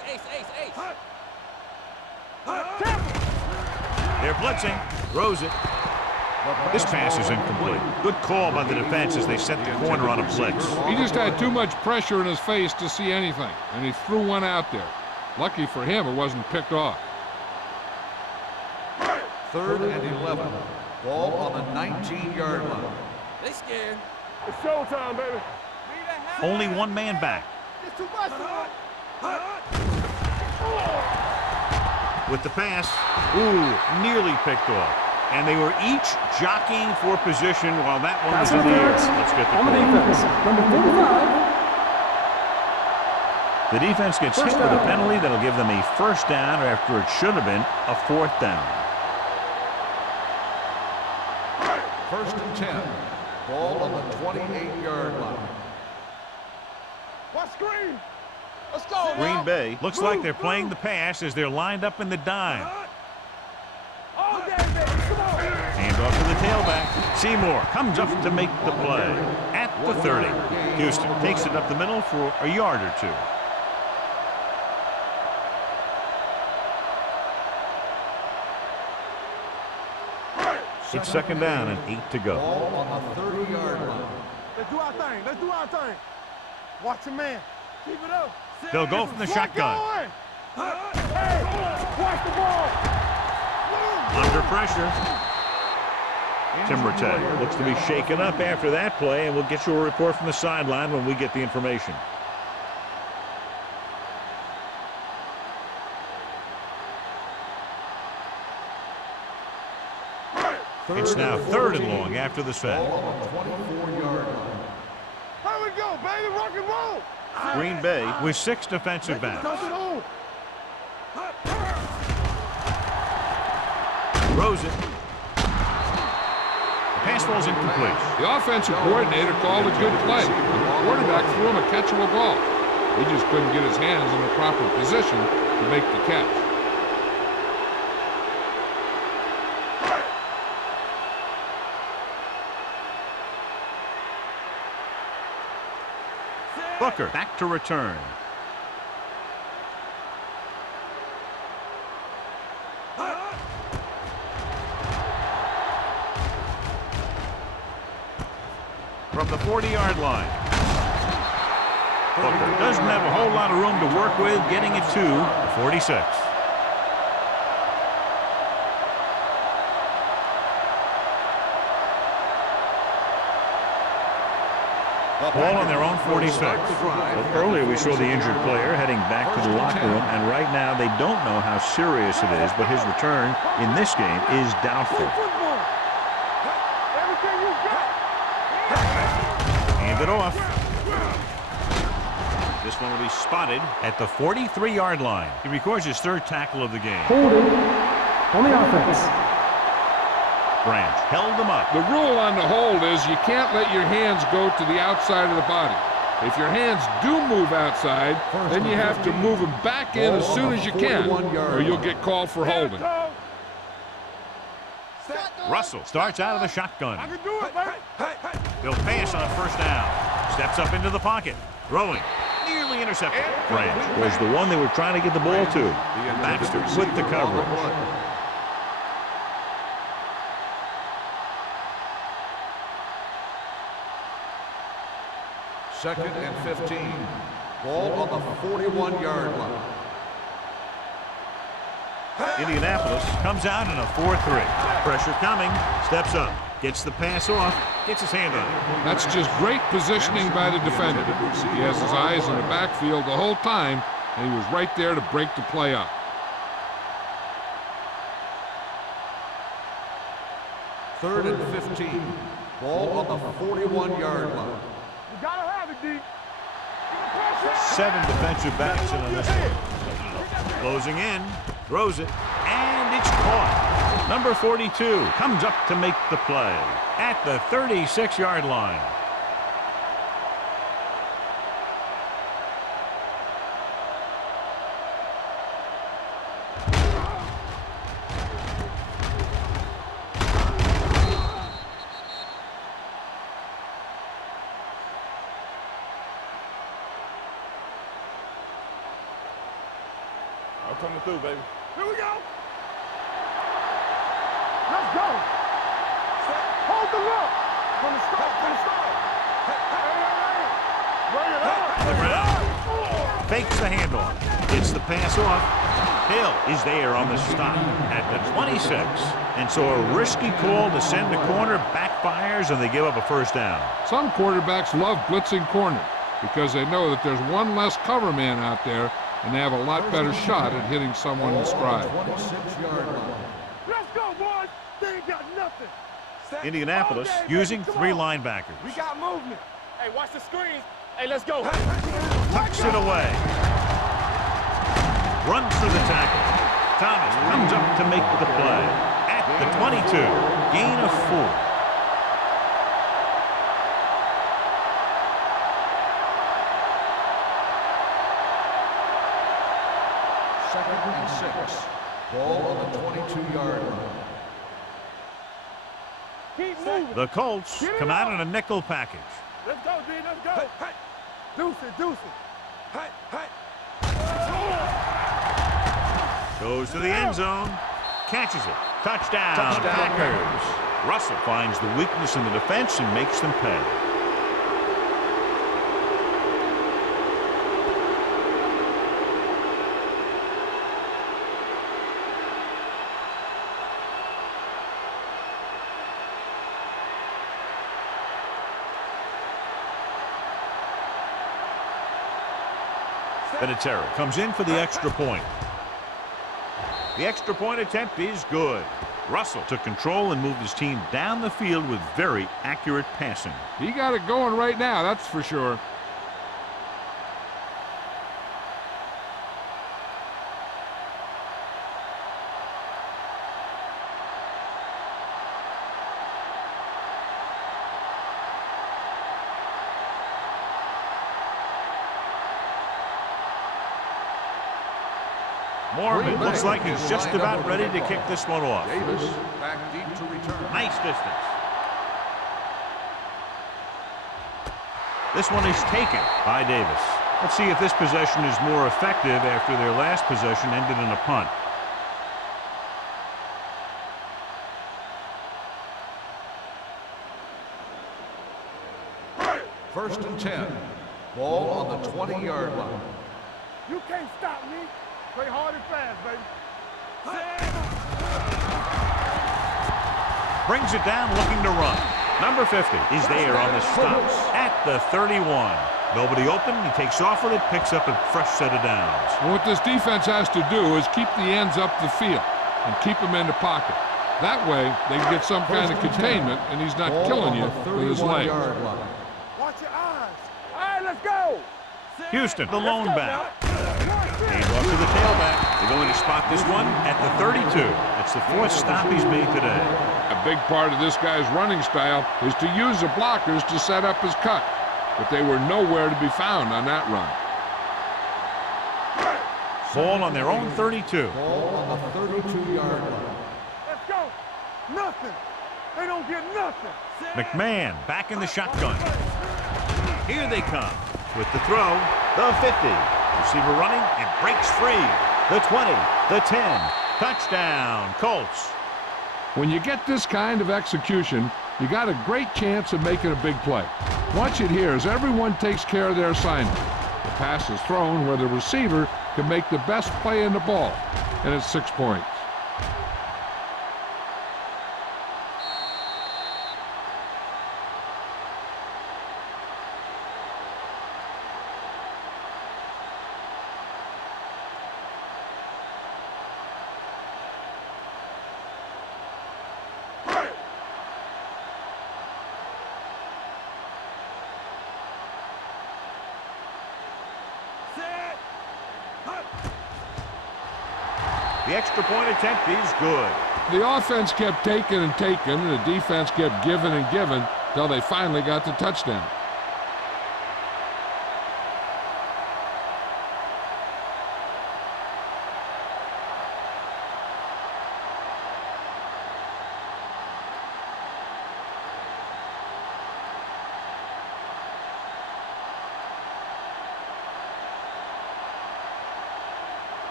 They're blitzing. Throws it. This pass is incomplete. Good call by the defense as they set the corner on a blitz. He just had too much pressure in his face to see anything, and he threw one out there. Lucky for him, it wasn't picked off. Third and 11. Ball on the 19-yard line. They scared. It's showtime, baby. Only one man back. It's too much. With the pass, nearly picked off. And they were each jockeying for position while that one was in the air. Let's get the on the call. defense. Number 45. The defense gets hit with a penalty that'll give them a first down after it should have been a fourth down. First and 10. Ball on the 28-yard line. What screen? Let's go. Green Bay looks like they're playing the pass as they're lined up in the dime. All day, baby. Come on. Hand off to the tailback. Seymour comes up to make the play at the 30. Houston takes it up the middle for a yard or two. It's second down and 8 to go. Ball on the 30-yard line. Let's do our thing. Let's do our thing. Watch your man. Keep it up. They'll go from the shotgun. Hey, watch the ball. Under pressure. Timbertay looks to be shaken up after that play, and we'll get you a report from the sideline when we get the information. It's now 3rd and long after the sack. 24-yard line. Here we go, baby, rock and roll. Green Bay with 6 defensive backs. Throws it. The pass ball's incomplete. The offensive coordinator called a good play. The quarterback threw him a catchable ball. He just couldn't get his hands in the proper position to make the catch. Booker back to return. From the 40-yard line. Booker doesn't have a whole lot of room to work with, getting it to 46. Ball on their own 46. Well, earlier we saw the injured player heading back to the locker room, and right now they don't know how serious it is, but his return in this game is doubtful. Hand it off. This one will be spotted at the 43-yard line. He records his 3rd tackle of the game. Holding on the offense. Branch held them up. The rule on the hold is you can't let your hands go to the outside of the body. If your hands do move outside, then you have to move them back in as soon as you can, or you'll get called for holding. Russell starts out of the shotgun. I can do it, baby. He'll pass on 1st down. Steps up into the pocket. Throwing. Nearly intercepted. Branch was the one they were trying to get the ball to. Baxter with the coverage. 2nd and 15. Ball on the 41-yard line. Indianapolis comes out in a 4-3. Pressure coming. Steps up. Gets the pass off. Gets his hand on it. That's just great positioning by the defender. He has his eyes in the backfield the whole time, and he was right there to break the play up. 3rd and 15. Ball on the 41-yard line. You gotta have it, D. 7 defensive backs in on this one. Closing in. Throws it. And it's caught. Number 42 comes up to make the play at the 36-yard line. I'm coming through, baby. Here we go. Let's go. Hold the look. From the start, Bring it up. The ground. Fakes the handoff. Gets the pass off. Hill is there on the stop at the 26. And so a risky call to send the corner backfires, and they give up a 1st down. Some quarterbacks love blitzing corner because they know that there's one less cover man out there, and they have a lot better shot at hitting someone in stride. 26-yard line. Let's go, boys. They ain't got nothing. Indianapolis using 3 linebackers. We got movement. Hey, watch the screen. Hey, let's go. Tucks it away. Runs through the tackle. Thomas comes up to make the play at the 22. Gain of 4. Second and 6. Ball on the 22-yard line. Keep moving. The Colts come out in a nickel package. Let's go, D. Let's go. Deuce it. Goes to the end zone. Catches it. Touchdown, Packers. Russell finds the weakness in the defense and makes them pay. Vinatieri comes in for the extra point. The extra point attempt is good. Russell took control and moved his team down the field with very accurate passing. He got it going right now, that's for sure. Mormon looks like he's just about ready to kick this one off. Davis back deep to return. Nice distance. This one is taken by Davis. Let's see if this possession is more effective after their last possession ended in a punt. First and 10. Ball on the 20-yard line. You can't stop me. Play hard and fast, baby. Brings it down looking to run. Number 50 is there on the stop at the 31. Nobody open. He takes off with it, picks up a fresh set of downs. And what this defense has to do is keep the ends up the field and keep them in the pocket. That way, they can get some kind of containment, and he's not killing you with his legs. Watch your eyes. All right, let's go. Houston, the lone back. Hand off to the tailback. They're going to spot this one at the 32. That's the fourth stop he's made today. A big part of this guy's running style is to use the blockers to set up his cut, but they were nowhere to be found on that run. Ball on their own 32. Ball on the 32-yard line. Let's go. Nothing. They don't get nothing. McMahon back in the shotgun. Here they come. With the throw, the 50. Receiver running and breaks free. The 20, the 10. Touchdown, Colts. When you get this kind of execution, you got a great chance of making a big play. Watch it here as everyone takes care of their assignment. The pass is thrown where the receiver can make the best play in the ball, and it's 6 points. The extra point attempt is good. The offense kept taking and taking, and the defense kept giving and giving until they finally got the touchdown.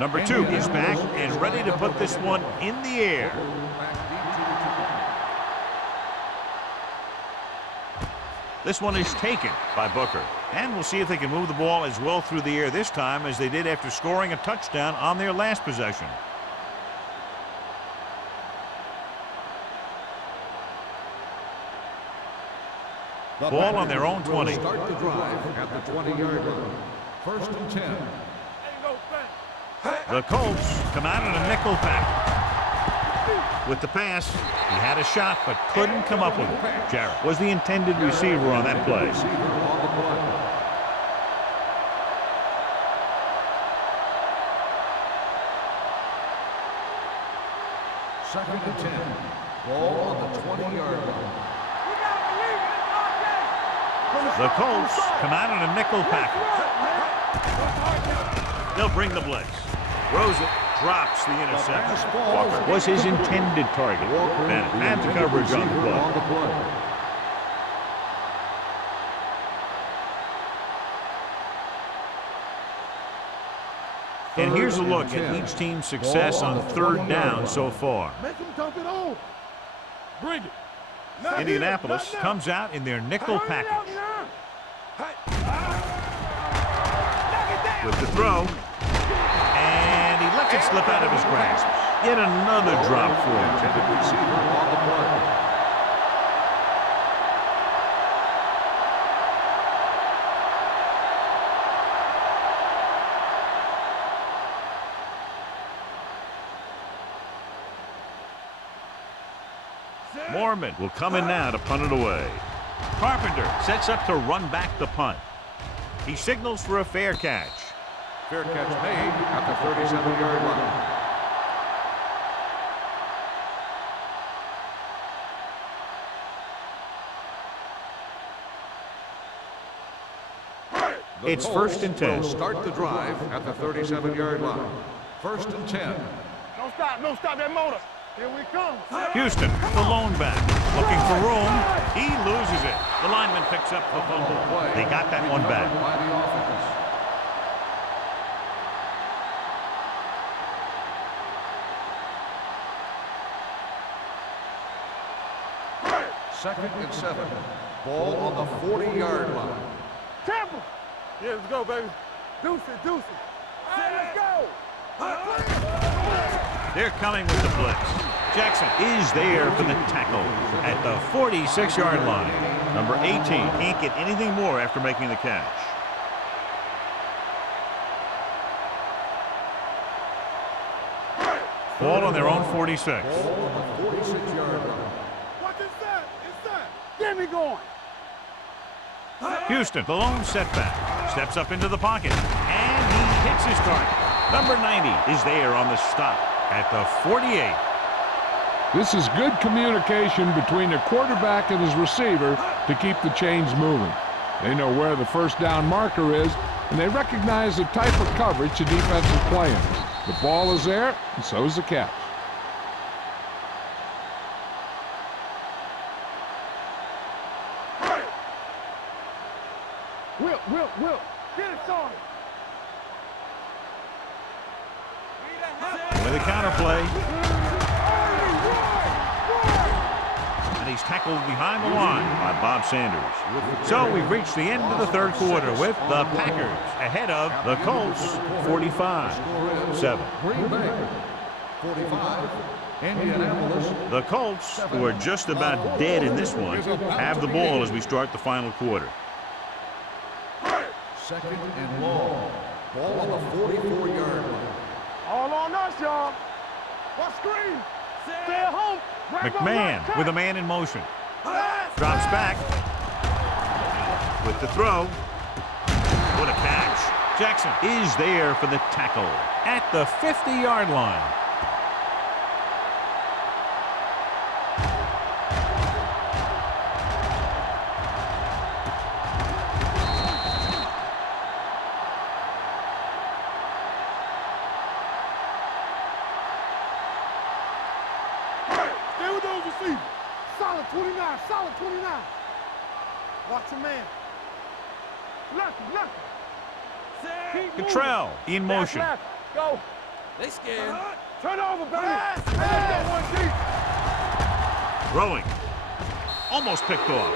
Number 2 is back and ready to put this one in the air. This one is taken by Booker. And we'll see if they can move the ball as well through the air this time as they did after scoring a touchdown on their last possession. Ball on their own 20. Start the drive at the 20-yard line. First and 10. The Colts come out in a nickel pack. With the pass, he had a shot but couldn't come up with it. Jarrett was the intended receiver on that play. Second and 10. Ball on the 20-yard line. The Colts come out in a nickel package. They'll bring the blitz. Throws it, drops the interception. Walker was his intended target. And had the coverage on the play. And here's a look at each team's success on third down so far. Make him dump it on. Bring it. Indianapolis comes out in their nickel package. With the throw. And he lets it slip out of his grasp. Yet another drop for him. Intended receiver on the play. Mormon will come in now to punt it away. Carpenter sets up to run back the punt. He signals for a fair catch. Fair catch made at the 37-yard line. It's first and 10. Will start the drive at the 37-yard line. First and 10. Don't stop that motor. Here we come. Houston, the lone back, looking for room. He loses it. The lineman picks up the fumble. They got that one back. By the offense. Second and 7. Ball on the 40-yard line. Temple. Yeah, let's go, baby. Deuce it. Let's go. They're coming with the blitz. Jackson is there for the tackle at the 46-yard line. Number 18 can't get anything more after making the catch. Ball on their own 46. Ball on the 46-yard line. What is that? Get me going. Houston, the lone setback, steps up into the pocket, and he hits his target. Number 90 is there on the stop at the 48. This is good communication between the quarterback and his receiver to keep the chains moving. They know where the first down marker is, and they recognize the type of coverage the defense is playing. The ball is there, and so is the catch. Will. Get it started. With a counter play. And he's tackled behind the line by Bob Sanders. So we've reached the end of the third quarter with the Packers ahead of the Colts 45-7. Green Bay 45. Indianapolis. The Colts, who are just about dead in this one, have the ball as we start the final quarter. Second and long. Ball on the 44-yard line. All on us, y'all. What screen? Stay at home. McMahon with a man in motion. Drops back. With the throw. What a catch. Jackson is there for the tackle at the 50-yard line. Solid 29. Watch your man. Left. Cottrell in motion. Left. Go. They scared. Turn over, baby. One deep. Throwing. Almost picked off.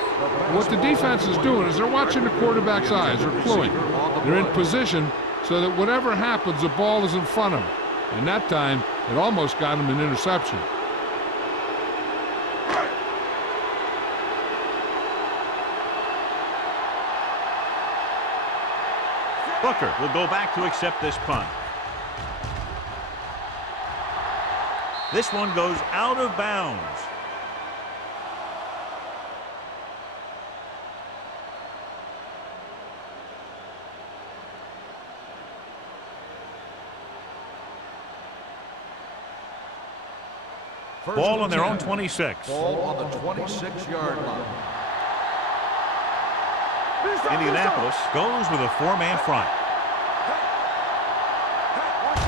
What the defense is doing is they're watching the quarterback's eyes. They're cluing. They're in position so that whatever happens, the ball is in front of them. And that time, it almost got him an interception. Booker will go back to accept this punt. This one goes out of bounds. Ball on their own 26. Ball on the 26-yard line. Indianapolis goes with a four-man front.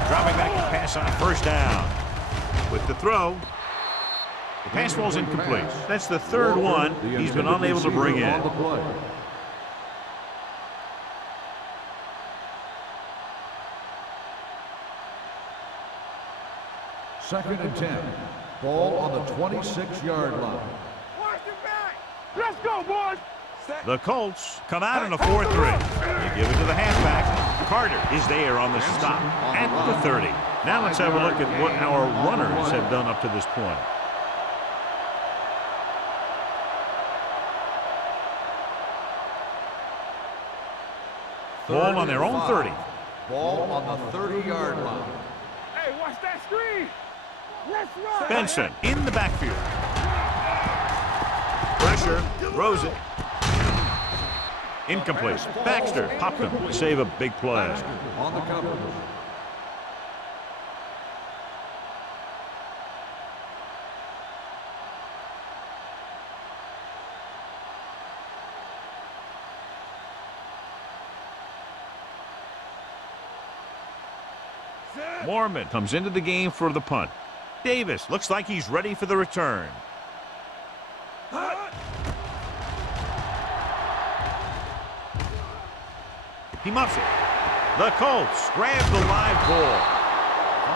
Dropping back to pass on first down. With the throw. The pass falls incomplete. That's the third one he's been unable to bring in. Second and 10. Ball on the 26-yard line. Watch your back. Let's go, boys. The Colts come out in a 4-3. They give it to the halfback. Carter is there on the stop at the 30. Now let's have a look at what our runners have done up to this point. Ball on their own 30. Ball on the 30-yard line. Hey, watch that screen. Let's run. Benson in the backfield. pressure, throws it. Incomplete. Baxter popped him to save a big play. On the cover. Mormon comes into the game for the punt. Davis looks like he's ready for the return. He muffs it. The Colts grab the live ball.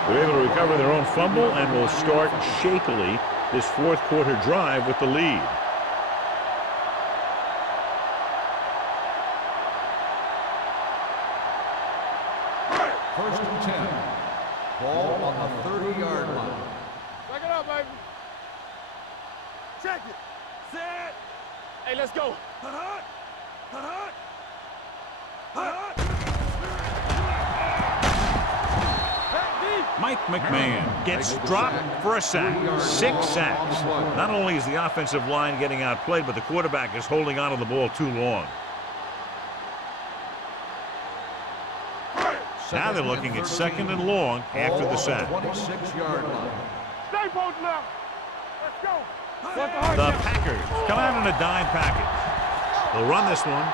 They're able to recover their own fumble and will start shakily this fourth quarter drive with the lead. First and 10. Ball on the 30-yard line. Back it up, baby. Check it. Set. Hey, let's go. Mike McMahon gets dropped for a sack. 6 sacks. Not only is the offensive line getting outplayed, but the quarterback is holding on to the ball too long. Now they're looking at second and long after the sack. 26-yard line. Stay posted up. Let's go. The Packers come out in a dime package. They'll run this one.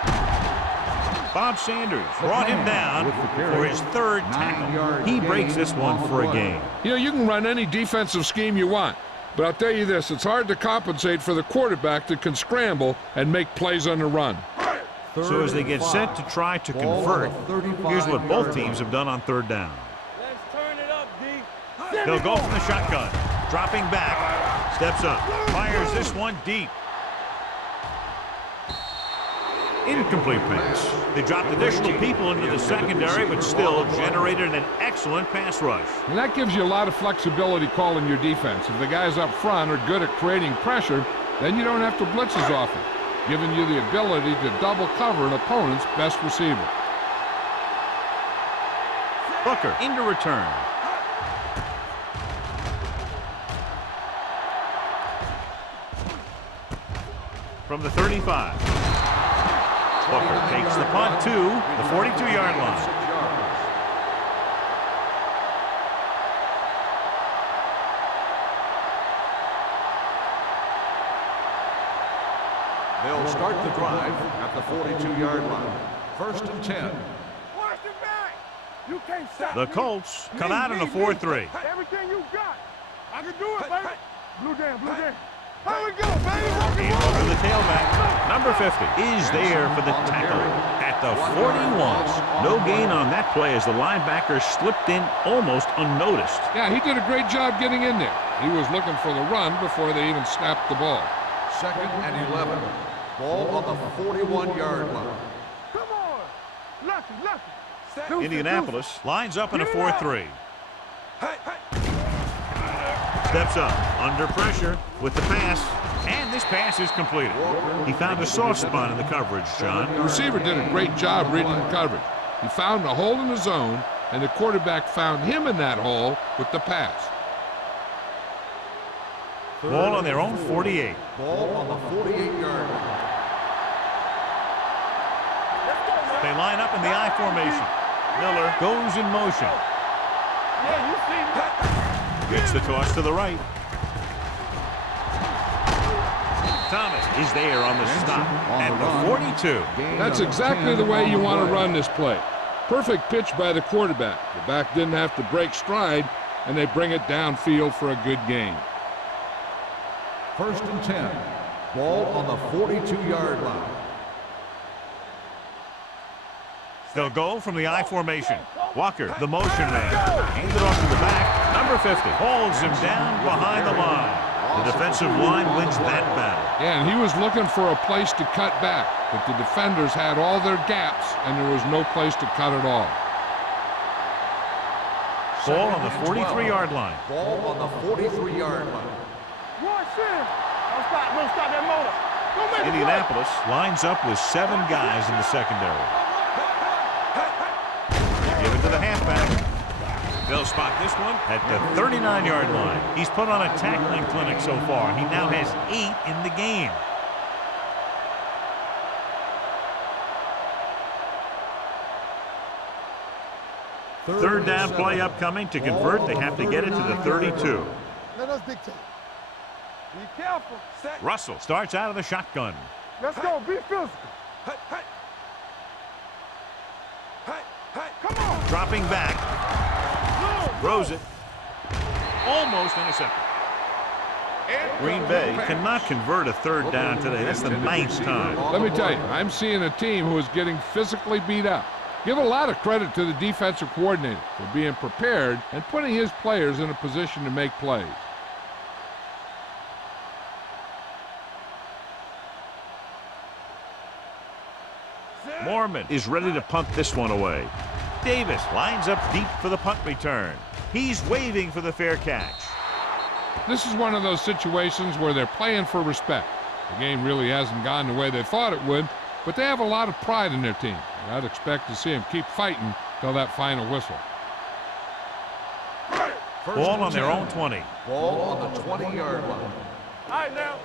Bob Sanders brought him down for his third tackle. He breaks this one for a gain. You know, you can run any defensive scheme you want, but I'll tell you this, it's hard to compensate for the quarterback that can scramble and make plays on the run. So as they get set to try to convert, here's what both teams have done on third down. Let's turn it up, D. They'll go from the shotgun. Dropping back. Steps up. Fires this one deep. Incomplete pass. They dropped additional people into the secondary, but still generated an excellent pass rush. And that gives you a lot of flexibility calling your defense. If the guys up front are good at creating pressure, then you don't have to blitz as often, giving you the ability to double cover an opponent's best receiver. Booker into return. From the 35. Booker takes the punt to the 42-yard line. They'll start the drive at the 42-yard line. First and 10. Watch the back. You can't stop The me. Colts come out in a 4-3. Everything you got. I can do it, baby. Blue jam, blue jam. Here we go, baby. And over the tailback, number 50 is there for the tackle at the 41. No gain on that play as the linebacker slipped in almost unnoticed. Yeah, he did a great job getting in there. He was looking for the run before they even snapped the ball. Second and 11. Ball on the 41-yard line. Come on. Lucky. Indianapolis lines up in a 4-3. Steps up, under pressure with the pass, and this pass is completed. He found a soft spot in the coverage, John. The receiver did a great job reading the coverage. He found a hole in the zone, and the quarterback found him in that hole with the pass. Ball on their own 48. Ball on the 48-yard line. They line up in the I formation. Miller goes in motion. Yeah, you see that. Gets the toss to the right. Thomas is there on the stop at the 42. That's exactly the way you want to run this play. Perfect pitch by the quarterback. The back didn't have to break stride, and they bring it downfield for a good gain. First and 10. Ball on the 42-yard line. They'll go from the I formation. Walker, the motion man. Hands it off to the back. Number 50 holds him down behind the line. The defensive line wins that battle. Yeah, and he was looking for a place to cut back, but the defenders had all their gaps, and there was no place to cut at all. Ball on the 43-yard line. Ball on the 43-yard line. Watch him. Don't stop that motor. Don't make it Indianapolis lines up with 7 guys in the secondary. Give it to the halfback. They'll spot this one at the 39-yard line. He's put on a tackling clinic so far. He now has 8 in the game. Third down play upcoming. To convert, they have to get it to the 32. Let us dictate. Be careful. Russell starts out of the shotgun. Let's go. Be physical. Come on. Dropping back. Throws it. Almost intercepted. Green Bay cannot convert a third down today. That's the 9th time. Let me tell you, I'm seeing a team who is getting physically beat up. Give a lot of credit to the defensive coordinator for being prepared and putting his players in a position to make plays. Mormon is ready to punt this one away. Davis lines up deep for the punt return. He's waving for the fair catch. This is one of those situations where they're playing for respect. The game really hasn't gone the way they thought it would, but they have a lot of pride in their team. And I'd expect to see them keep fighting till that final whistle. Ball on their own 20. Ball on the 20-yard line. All right, now.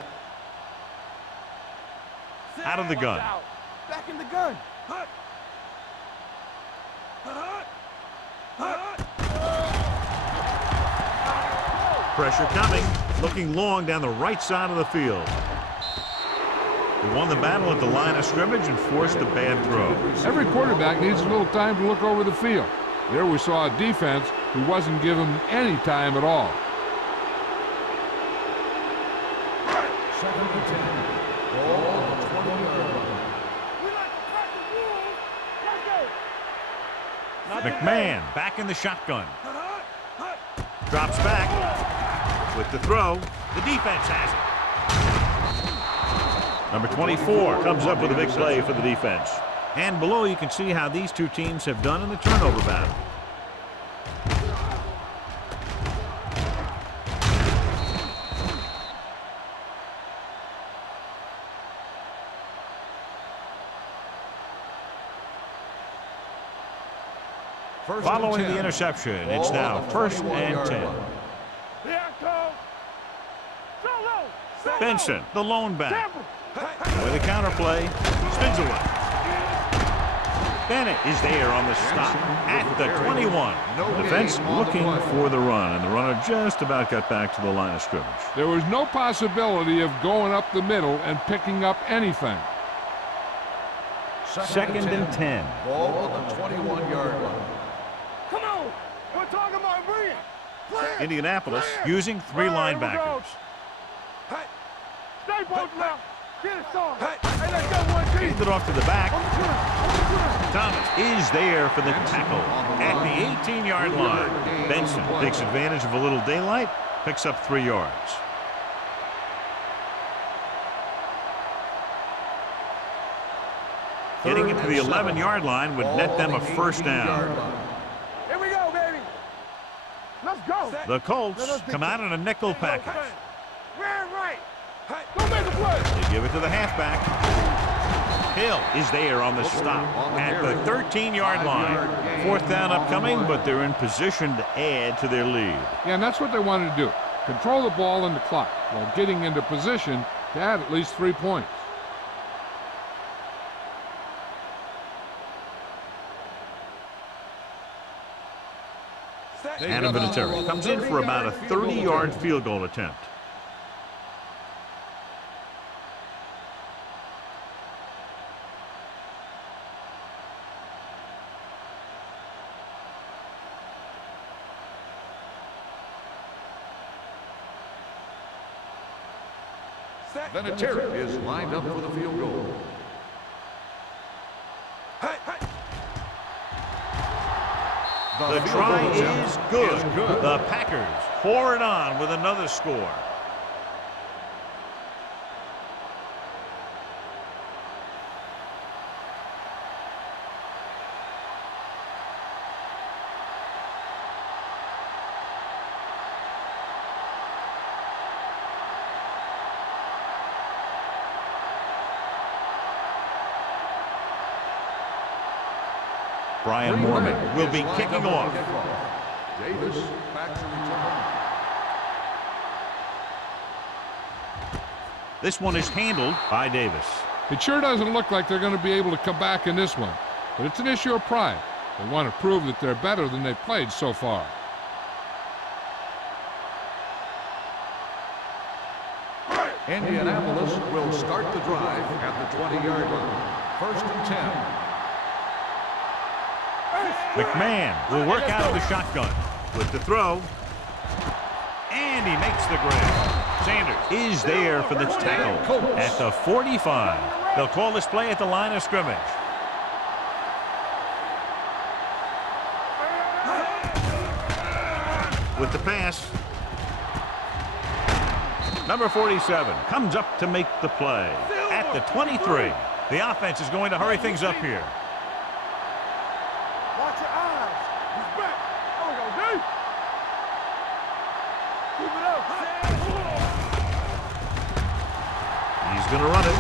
Out of the gun. Back in the gun. Pressure coming. Looking long down the right side of the field. He won the battle at the line of scrimmage and forced a bad throw. Every quarterback needs a little time to look over the field. There we saw a defense who wasn't given any time at all. Second and 10. Ball on the 20-yard line. McMahon back in the shotgun. Drops back. With the throw, the defense has it. Number 24 comes up with a big play for the defense. And below you can see how these two teams have done in the turnover battle. Following the interception, it's now 1st and 10. Benson, the lone back. With a counter play, spins away. Bennett is there on the stop at the 21. Defense looking for the run, and the runner just about got back to the line of scrimmage. There was no possibility of going up the middle and picking up anything. Second and 10. Ball on the 21-yard line. Come on. We're talking about brilliant. Indianapolis using 3 linebackers. Stay both left. Get it started. Hey, let's go, one team. Handed off to the back. Thomas is there for the tackle at the 18-yard line. Benson takes advantage of a little daylight, picks up 3 yards. Getting it to the 11-yard line would net them a first down. Here we go, baby. Let's go. The Colts come out in a nickel package. Ran right. Go make a play. They give it to the halfback. Hill is there on the stop at the 13-yard line. 4th down upcoming, but they're in position to add to their lead. Yeah, and that's what they wanted to do. Control the ball and the clock while getting into position to add at least 3 points. And Vinatieri comes in for about a 30-yard field goal attempt. Vinatieri is lined up for the field goal. The try is good. The Packers pour it on with another score. Brian Mormon will be kicking off. Davis back to return. This one is handled by Davis. It sure doesn't look like they're going to be able to come back in this one, but it's an issue of pride. They want to prove that they're better than they've played so far. Indianapolis will start the drive at the 20-yard line. First and 10. McMahon will work out of the shotgun with the throw. And he makes the grab. Sanders is there for the tackle at the 45. They'll call this play at the line of scrimmage. With the pass. Number 47 comes up to make the play at the 23. The offense is going to hurry things up here. Watch your eyes. He's back. Oh, we go deep. Keep it up. He's going to run it.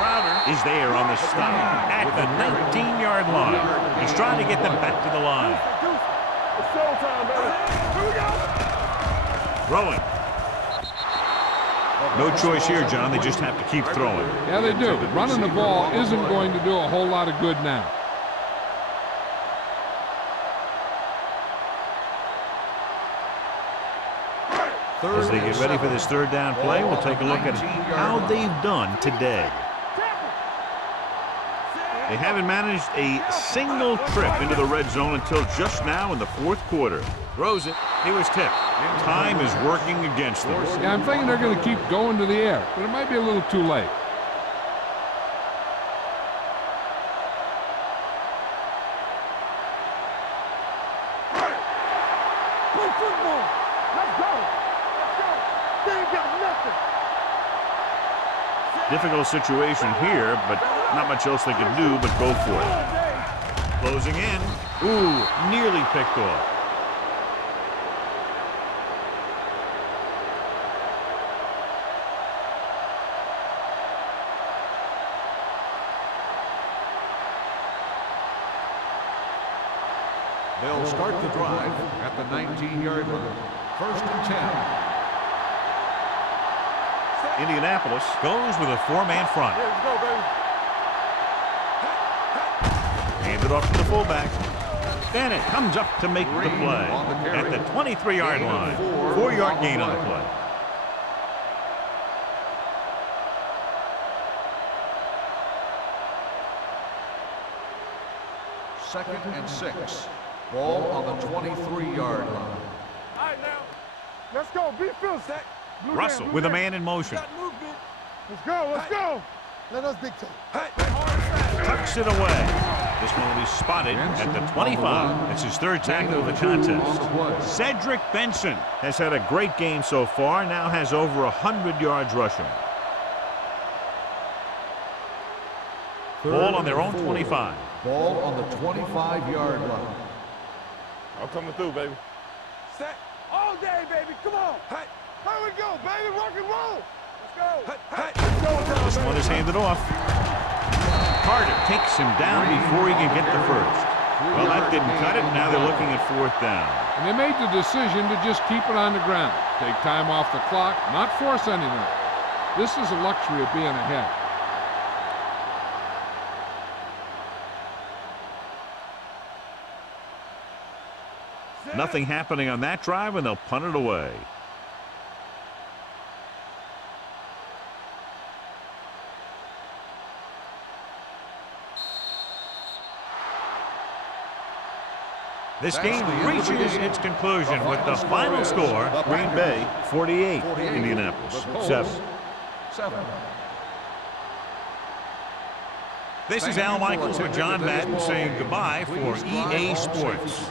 Crowder is there on the stop at the 19-yard line. He's trying to get them back to the line. It's showtime, baby. Here we go. Throwing. No choice here, John. They just have to keep throwing. Yeah, they do. Running the ball isn't going to do a whole lot of good now. As they get ready for this third down play, we'll take a look at how they've done today. They haven't managed a single trip into the red zone until just now in the fourth quarter. Throws it. He was tipped. Time is working against them. Yeah, I'm thinking they're going to keep going to the air, but it might be a little too late. Play football. Let's go. Let's go. They ain't got nothing. Difficult situation here, but not much else they can do but go for it. Closing in. Ooh, nearly picked off. They'll start the drive at the 19-yard line. First and 10. Indianapolis goes with a four-man front. Yeah, let's go, baby. Handed off to the fullback. Bennett comes up to make the play at the 23-yard line. 4-yard gain on the play. Second and 6. Ball on the 23-yard line. All right, now. Let's go. Be field set. Blue Russell down, with a blue man in motion. down. Movement. Let's go. Let's go. Let us dictate. Tucks it away. This one will be spotted at the 25. It's his third tackle of the contest. Cedric Benson has had a great game so far, now has over 100 yards rushing. Ball on their own 25. Ball on the 25-yard line. I'm coming through, baby. Set. All day, baby. Come on. Hey. Here we go, baby. Rock and roll. Let's go. Hey. Let's go. This one is handed off. Carter takes him down before he can get the first. Well, that didn't cut it. Now they're looking at fourth down. And they made the decision to just keep it on the ground. Take time off the clock, not force anything. This is a luxury of being ahead. Nothing happening on that drive, and they'll punt it away. This game reaches its conclusion with the final score, Green Bay 48, Indianapolis 7. This is Al Michaels with John Madden saying goodbye for EA Sports.